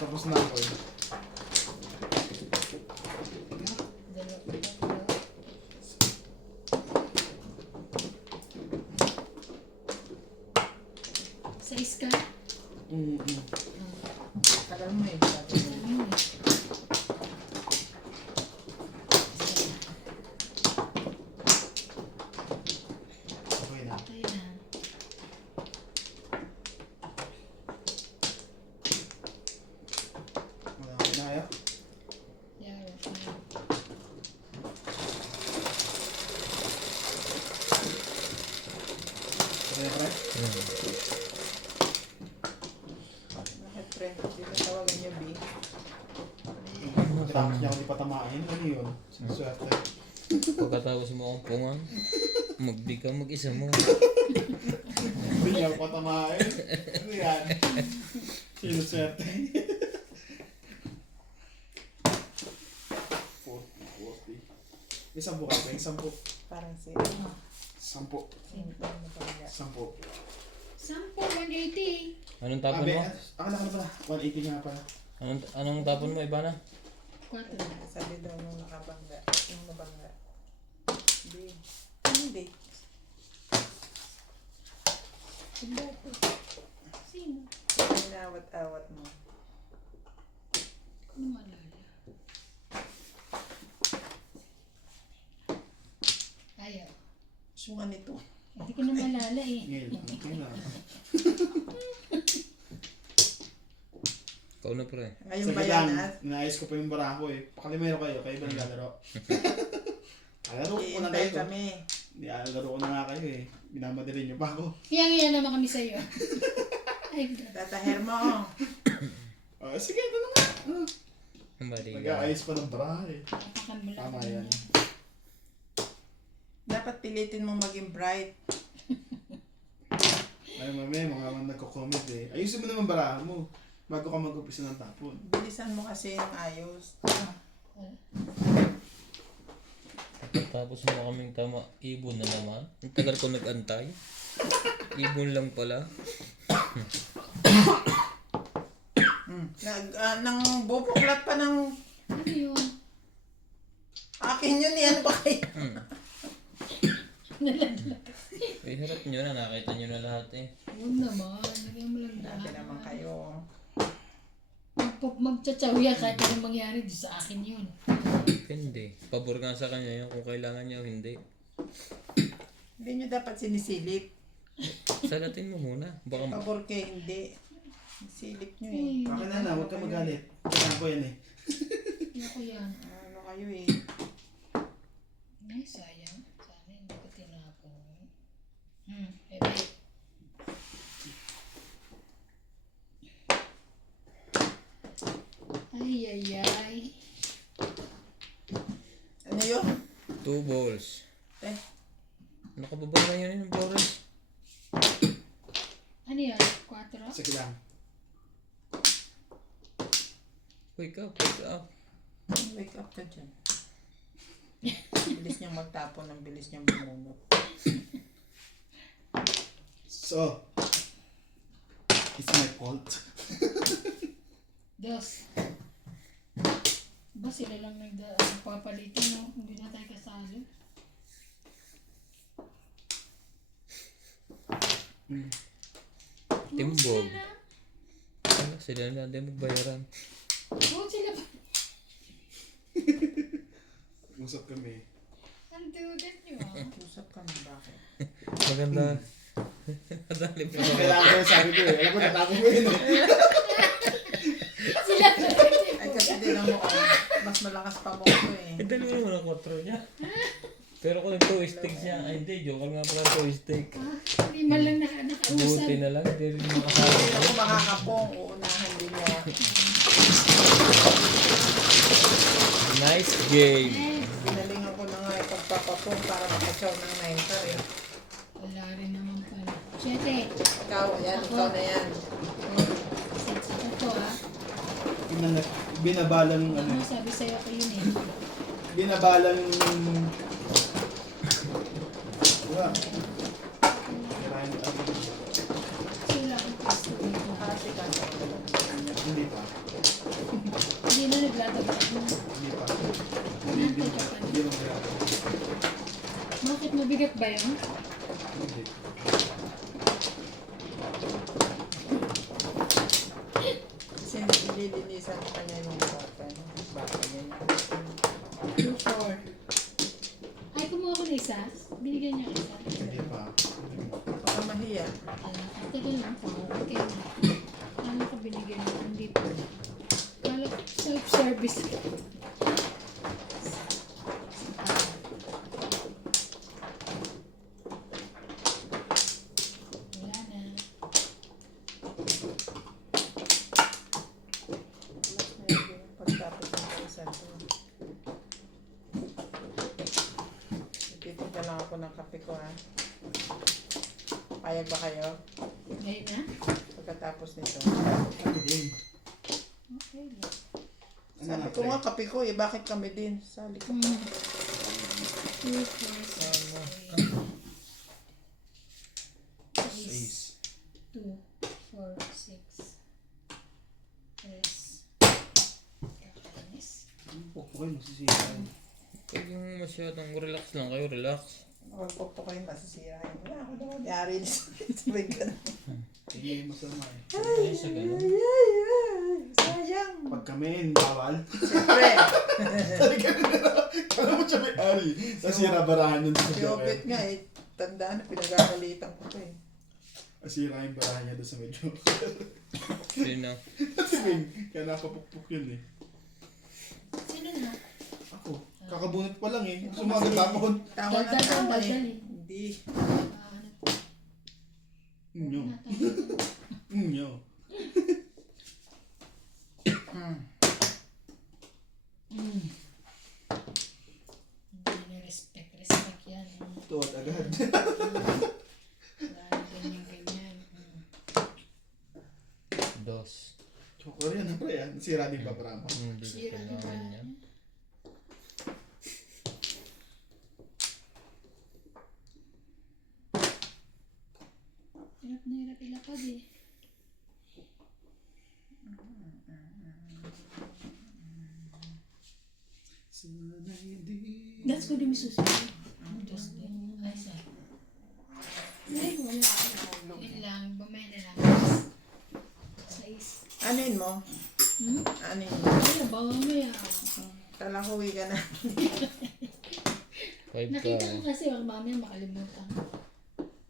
Tapos na ako eh. Sa iska? Tagal mo eh. Okay na. Okay na. Wala ko na kayo. Yeah, okay na. Okay na pre? Bakit pre? Hindi ko tawagan niyo, B. Tapos niya ako di patamain. Ano yun? Siniswerte. Pagkatapos mo akong pungan, magdi ka mag-isa mo. Hindi niya ako patamain. Ano yan? Siniswerte. 40. Isang po ka ba? Isang po. Parang si... Sampo. Sampo. 180. Anong tapon Abe, mo? akala ka na pala. 180 nga pala. Anong tapon mo, Ivana? 4. Sabi daw nung nakabangga. Nung nabangga. Hindi. Hindi. Hindi ako. Sino? Inawat-awat mo. Ano malala? Ayaw. Sunga nito. Hindi ko na malala eh. Ngayon. Ngayon. Ikaw na, pre. Ngayon Sa ba lang, yan, ah? naayos ko pa yung bara ko eh. Pakalimero kayo, kayo ba naglalaro? Alaro ko na Iintay kayo. kami. Hindi, alaro ko na nga kayo eh. Binamadali niyo pa ako. Hiyang-hiya naman kami sa'yo. Ay, God. Tataher mo. Sige, ito na nga. Mali ka. Nag-aayos pa ng bara eh. Napakamula Tama ka yan. na. Dapat pilitin mo maging bright. Ay, mami, mga man nagko-comment eh. Ayusin mo naman barahan mo. Bago ka mag-upisa ng tapon. Bilisan mo kasi yung ayos. Tapos mo kaming tama, ibon na naman. Ang tagal ko nag-antay. Ibon lang pala. Nang bubuklat pa ng Ano yun? akin yun eh. Ano ba kayo? Nalaglag. Eh, harap nyo na, nakita nyo na lahat eh. Huwag naman. Lagyan mo lang Dati naman kayo. Magtsatsawiya kahit anong mangyari. Di sa akin yun. Hindi. Pabor nga sa kanya yun kung kailangan niya o hindi. Hindi nyo dapat sinisilip. Salatin mo muna. Baka Pabor kayo hindi. Silip nyo eh. Baka na, huwag ka magalit. Kailangan ko yan eh. Ayoko yan. Ano kayo eh. Ay, sayang. Sana hindi ko tinapon. Ebe. Ay, ay, ay. Ano yun? 2 balls. Eh, Nakababa na yun yung Boris. Ano yan? 4? Sige lang. Wake up, wake up. wake up ka dyan. Bilis niyang magtapon, ang bilis niyang bumunot. So, it's my fault. Dos. Ba sila lang nagpapalitan, no? Hindi na tayo kasali. Timbog. Ano, sila na din magbayaran. Huwag sila pa. Usap kami. Ang dugat nyo, ah. Usap kami bakit? Maganda. Madali pa. Kailangan ko sabi ko eh. Alam ko natapos mo yun eh. Sila pa rin. Ay, kasi din mo, mas malakas pa mo ko eh. Eh, dali mo naman ang 4 niya. Pero kung nag-2 stick siya, ay hindi, joke nga pala 2 stick. Hindi man lang nakausap. Buti na lang, hindi rin makasama. Hindi ako makakapong, uunahan din niya. Nice game. Eh, Pinalingan ko na nga yung pagpapapong para makachaw ng 9 tar eh. wala rin naman pala. 7. Ikaw, yan, ikaw na yan. Ito ah. Binabalang ano. Ano sabi sa'yo ko yun eh. Binabalang... Wala. Kailangan ano. Sila ang gusto dito. Kasi ka. Hindi pa. Hindi na naglatagak mo. Hindi pa. Nantay ka pa. Hindi mo kaya. Bakit mabigat ba yun? Hindi. Kasi nililinisan ko kanya yung bata. Bata niya yun. 2, 4. Ay, kumuha ko na isa. Binigyan niya isa. Hindi pa. Baka mahiya. Tagal lang po. Okay na. Kala ko binigyan mo. Hindi po. Kala ko self-service. Wala na. Mas medyo pagtapos ng isa to. Titignan lang ako ng kape ko ha. Payag ba kayo? Ngayon na? Pagkatapos nito. Ano din? Okay lang. Sabi ko nga kape ko eh, bakit kami din? Sali ka pa. 2, 4, 6, 6. 2, 4, 6. Yes. Kakainis. Okay, masisira. Huwag yung masyadong relax lang kayo, relax. Huwag po kayo masisirain. Wala ako naman. Yari sabay ka na. Hindi masama eh. Ay, sa ganun. Sayang. Pag kami, bawal. Siyempre. Kala mo siya may ari. Nasira barahan yun sa Si Joker. Obet nga eh. Tandaan na pinagagalitan ko to eh. Nasira yung barahan niya doon sa medyo. Sino? Kaya napapukpuk yun eh. Sino na? Ako, kakabunot pa lang eh. Sumagat tapon. Tawa na tawa eh. Daldal eh. Hindi. Inyo. Natawag. Inyo. Hindi na respect. Respect yan. Tuwad agad. Wala na ganyan-ganyan. Dos. Choker yan, pre yan. Nasira din ba para mo? Hindi ko Sira na ba? kailangan yan. Hirap na hirap ilapad eh. Sana hindi. That's ko din susunod. Dos din. Ay, sorry. Ay, wala. Yun lang. Bumay na lang. 6. Anin mo? Hmm? Anin mo? Ay, bawa mo yan. Kala ko uwi ka na. 5 Nakita ka. ko kasi wag mamaya makalimutan.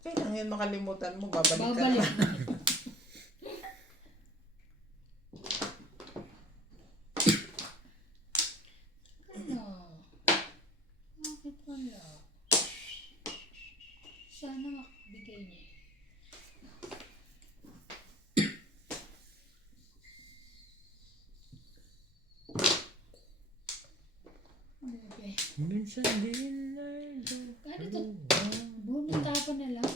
Kailangan yun makalimutan mo. Babalik ka Babalik. na. Ano? Bakit wala? Sana makabigay niya. Okay. Minsan din ay Ano to? Bunot tapon na lang.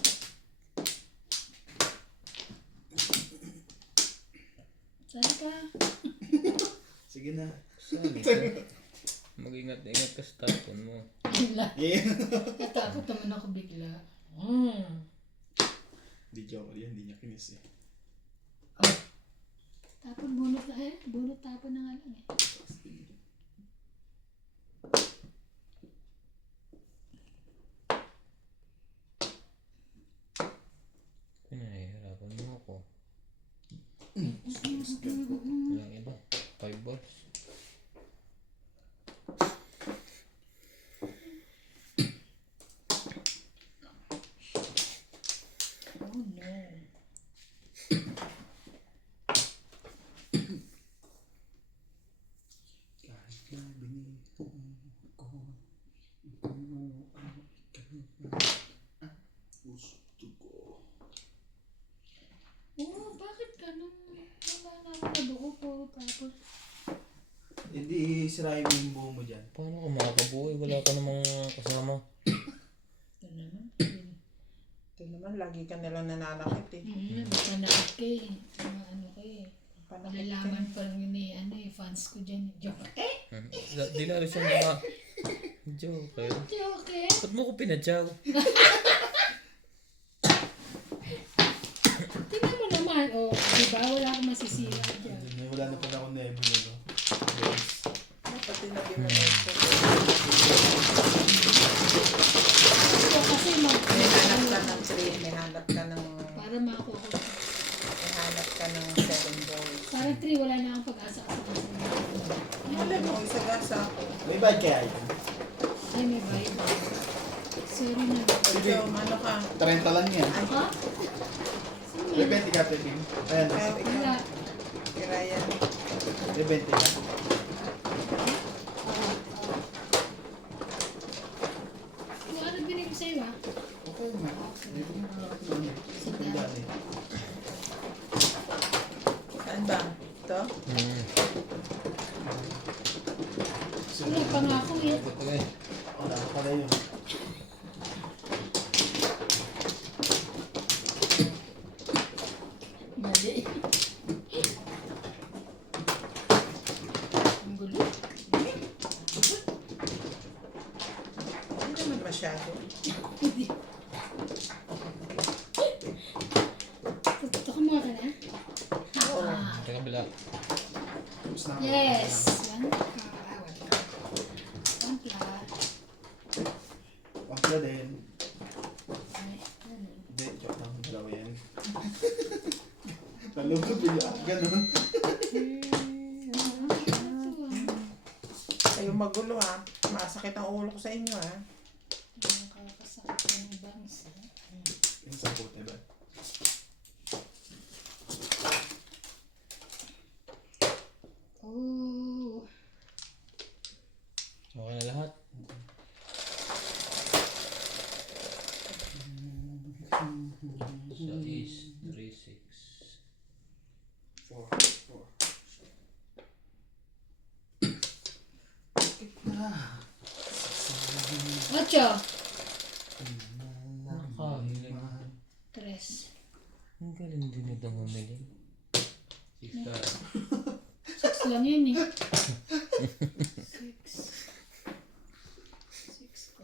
Saan ka? Sige na. sali ka. Mag-ingat-ingat ka sa tapon mo. Wala. Yeah. Natakot naman ako bigla. Hindi joker yan, hindi niya kinis eh. Tapon bunot na eh. Bunot tapon na nga lang eh. Pinahihirapan mo ako. Walang iba. 5 balls. Oh no. Kahit na binito ko, gusto ko. Oh, bakit ganun? Wala na ako nabuo po. Tapos, Hindi sirayin mo yung buho mo dyan. Paano ka makakabuhay? Wala ka namang kasama. ito naman. Ito naman, lagi ka nilang nananakit eh. Baka nakit ka eh. Ano ka eh. Panakit ka. Malalaman pa rin ni fans ko dyan. Joke. Di lalo siya mga... Joke. Joke eh. Ba't mo ko pinadyaw? Tingnan mo naman. Oh, diba? Wala akong masisira dyan. Wala na pala akong nebula, no? Dapat tinagin mo na ito. So, kasi May hanap ka ng para makuha ko. may hanap ka ng 7 balls. Para 3, wala na akong pag-asa ako. Alam mo, isagasa ako. May bad kaya yun? Ay, may bayad. Sorry na. Ikaw, ano ka? 30 lang yan. Ha? May 20 ka, Pepin. Ayan, Ikaw, Wala. Ryan. may 20 ka. Kung ano binigay ko sa'yo ah? Okay na. Hindi ko na nakakita. Tandaan eh. Saan ba? Ito? Wala pa nga ako eh. Ito eh. Wala ka pala yun. Mali. Ang gulo. Hindi naman masyado. Tutok mo ka na? Oo. Sa kabila. Tapos na. Yes. One plat. One plat. Pangkla din. Ay, ano? Hindi, joke lang. Dalawa yan. Nalungkot bigla. Ganun. Kayo magulo ha. Masakit ang ulo ko sa inyo ha. Nakakasakit ng bangs. Yung sa puti ba? Oh. Okay na lahat. Sa is 3-6. 4. 4. Ocho. Nakahiling. Tres. Ang galing din itong humiling. 6 star. Six lang yun eh. Six. Six ko.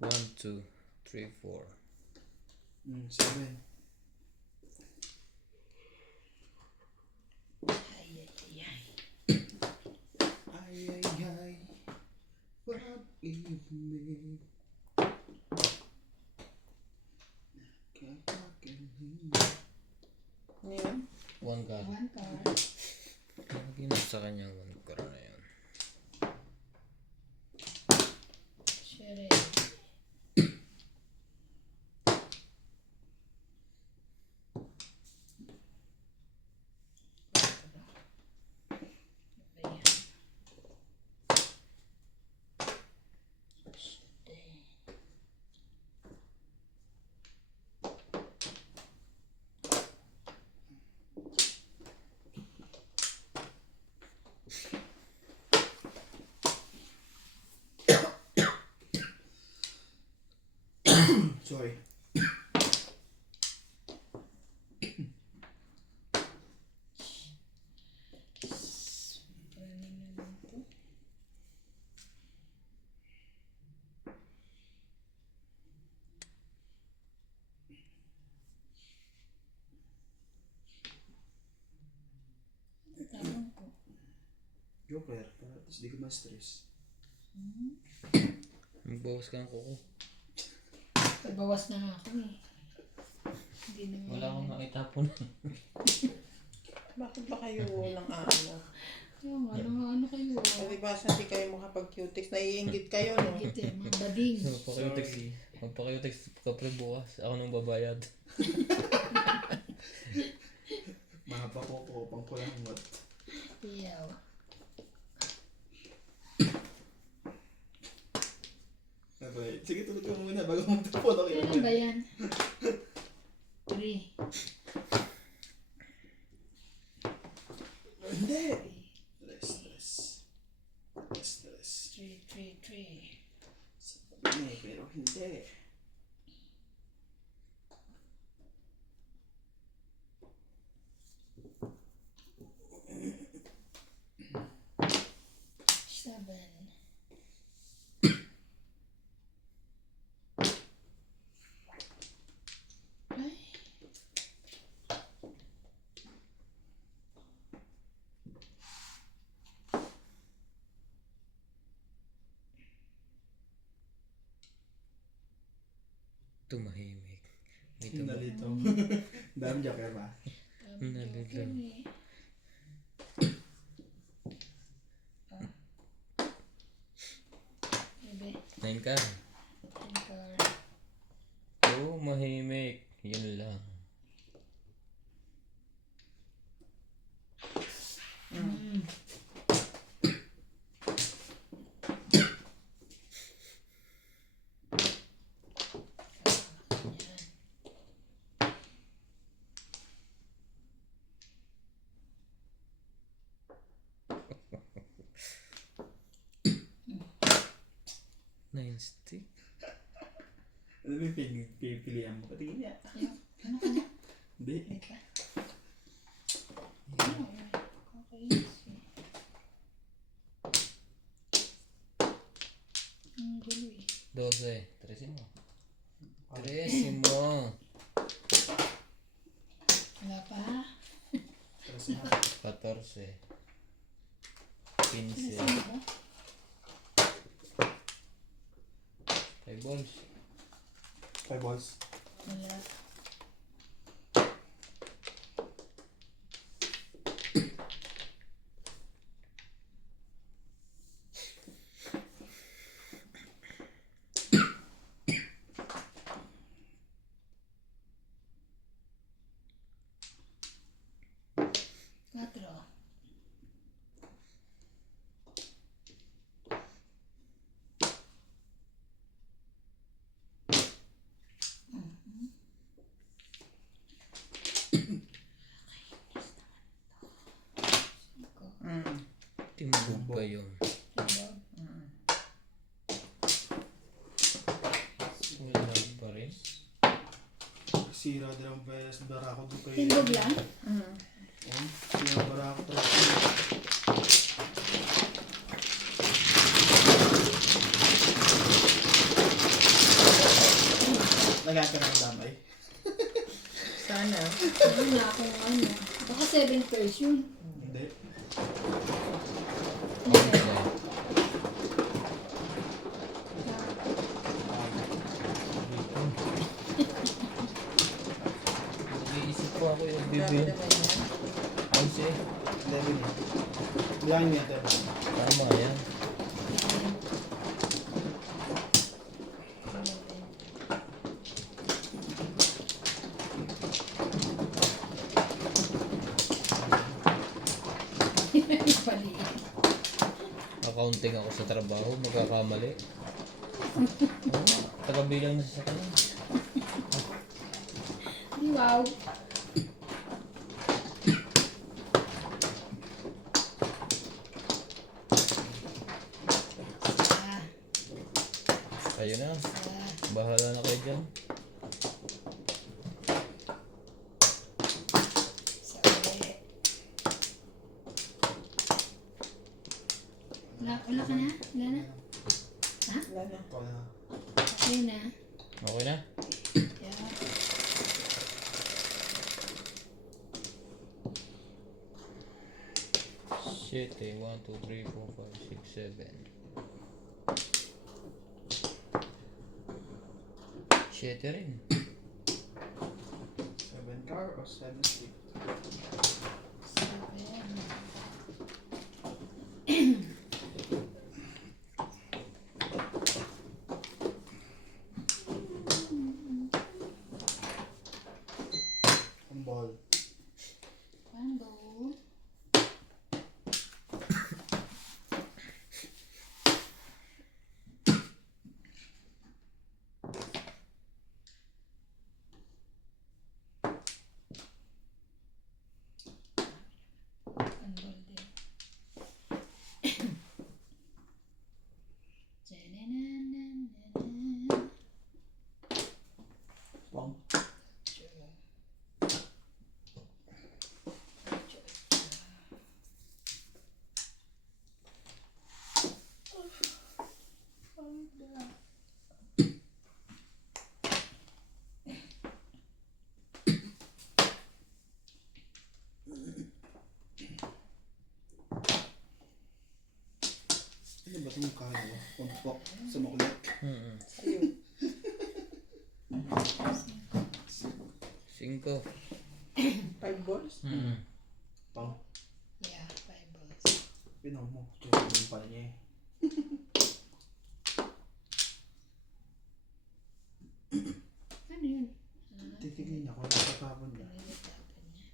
1, 2, 3, 4. 7. Ay, ay, ay, ay. Ay, ay, ay. Pag-ibig. Nakakakilig. Ano yun? 1 card. One card. Ginap sa kanya 1 card na yun. Shere. Sorry. Tanong ko. Joker, para at least di ka ma-stress. Magbawas ka ng kuko. Bawas na nga ako eh. Hindi naman. Wala akong nakitapon. Bakit ba kayo walang ano? Yung ano kayo. Palibasa hindi kayo makapag-cutex. Naiinggit kayo, no? Git eh, mga bading. Magpakiyutex ka pre bukas. Ako nang babayad. Mga pakoko, pangkulangot. Yaw. Okay. Sige, tulog ka muna bago magtapon. Okay. Kailan ba yan? 3. Hindi. Stress. 3. Sabi niya, pero hindi. Seven. Ay. Tumahimik. Dito ba? Nalito. Dami joker ba? Nalito. Bebe. 9 ka. Anchor. Tumahimik. Yun lang. Nine stick. Ano ba yung pipilihan mo? Patingin niya. Ano ka na? Hindi. Wait lang. Ano? Kakainis eh. Ang gulo eh. 12. Tresin mo. Tresin mo. Wala pa. Kasi nga. 14. 15. Ano ba? 5 balls. 5 balls. Wala. Cuatro. Timbog ba yun? Wala pa rin. Sira din ang peles. Barako doon kayo. Tindog lang? Sira barako. Nagkaka ka ng damay. Sana. Wala akong ano. Baka 7 pairs yun. Hindi. Okay. Nag-iisip ko ako yung Grabe bibig. naman yan. Ay, siya. 11 eh. Bilangin niya ito. Tama yan. Pali. Accounting ako sa trabaho, magkakamali. Tagabilang na sa kanya. Wow. Ayun na. Bahala na kayo dyan. Sorry. Wala ka na? Wala na? Ha? Wala na. Ikaw na. Okay na. Okay na? Yeah. Shit eh. 1, 2, 3, 4, 5, 6, 7. 7 rin. 7 car o 7 stick? 7. kaya mo. Pagpok sa makulit. Sa'yo. 5. 5 balls? Ito. Yeah, 5 balls. Pinaw mo. Tsaka yung pala niya eh. Ano yun? Titignan niya kung natatapon niya. Ano yung tapon niya?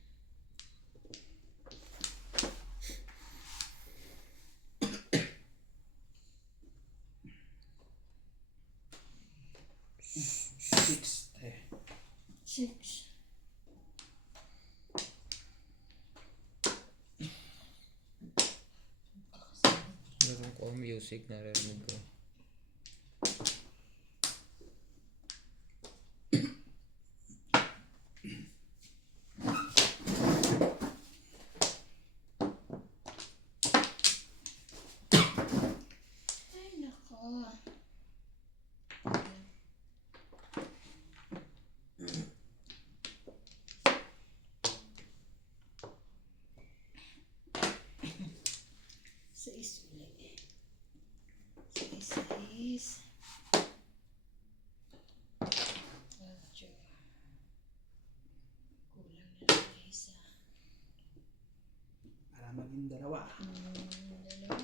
Six. 6. Meron ko music narinig ko. Ay, nako. Sais ulit. Sais. Medyo kulang na lang na isa. Para maging dalawa. Dalawa.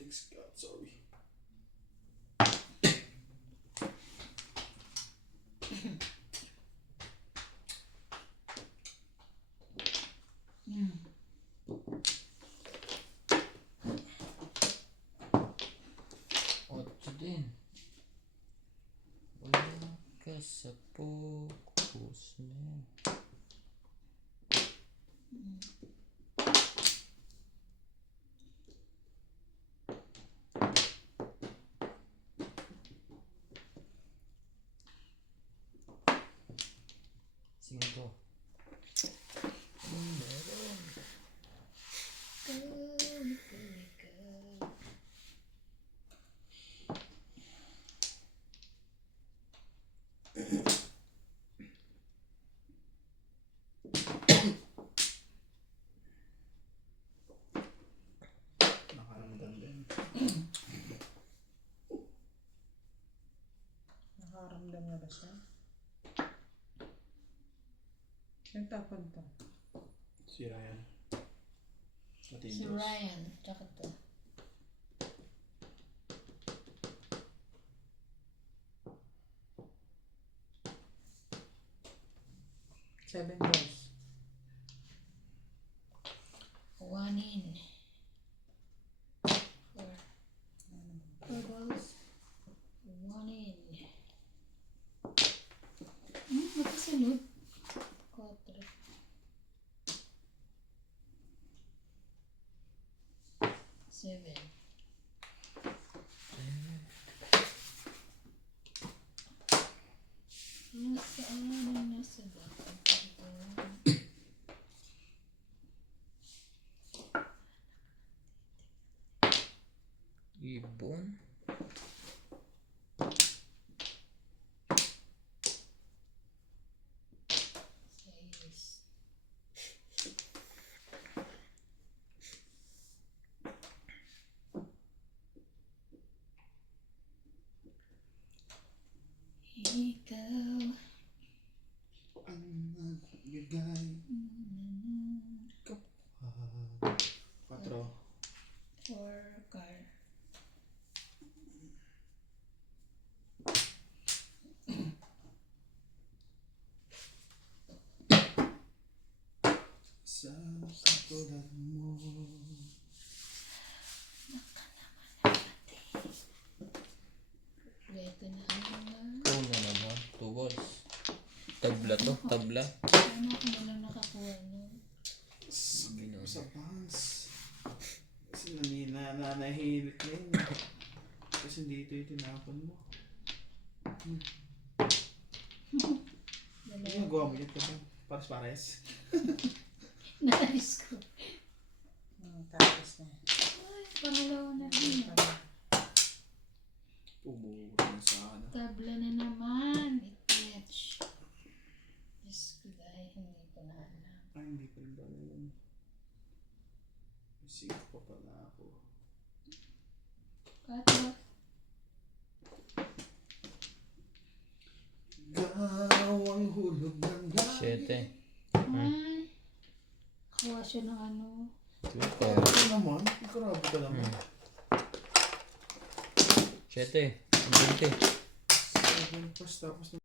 Thanks God, sorry. Otso din. Wala ka sa focus, man. Cinco. Meron. Go, go, go. Nakaramdam din. Nakaramdam na ba siya? Nagtapon to. Si Ryan. Si Matindos. Ryan, tsaka to. Seven balls. 1 in. 4. 4 balls. 1 in. Magkasunod. 4. 7. Nasaan ang nasa bakit ito? Ibon. Sais. Ikaw. Ang nagbigay kapag 4. 4 car. Sa katulad mo. Ito na ang mga. Ikaw na naman. 2 balls. Tabla to. Tabla. Ano ako na lang nakakuha nun? Sa bangs. Kasi nanahilit na yun. Kasi dito yung tinapon mo. Ano yung gawa mo yun? Pares-pares. Naalis ko. Tapos na. Ay, Pangalawa na rin. Umura na sana. Tabla na naman. Itch. Diyos ko dahil hindi ko na alam. Ay, hindi pa rin ba yun? Isip pa pala ako. Kato. Gawang hulog ng langit. 7. Ay. Kawa siya ng ano. Super. Ito naman, grabe ka naman. 7. 20. 7 pas tapos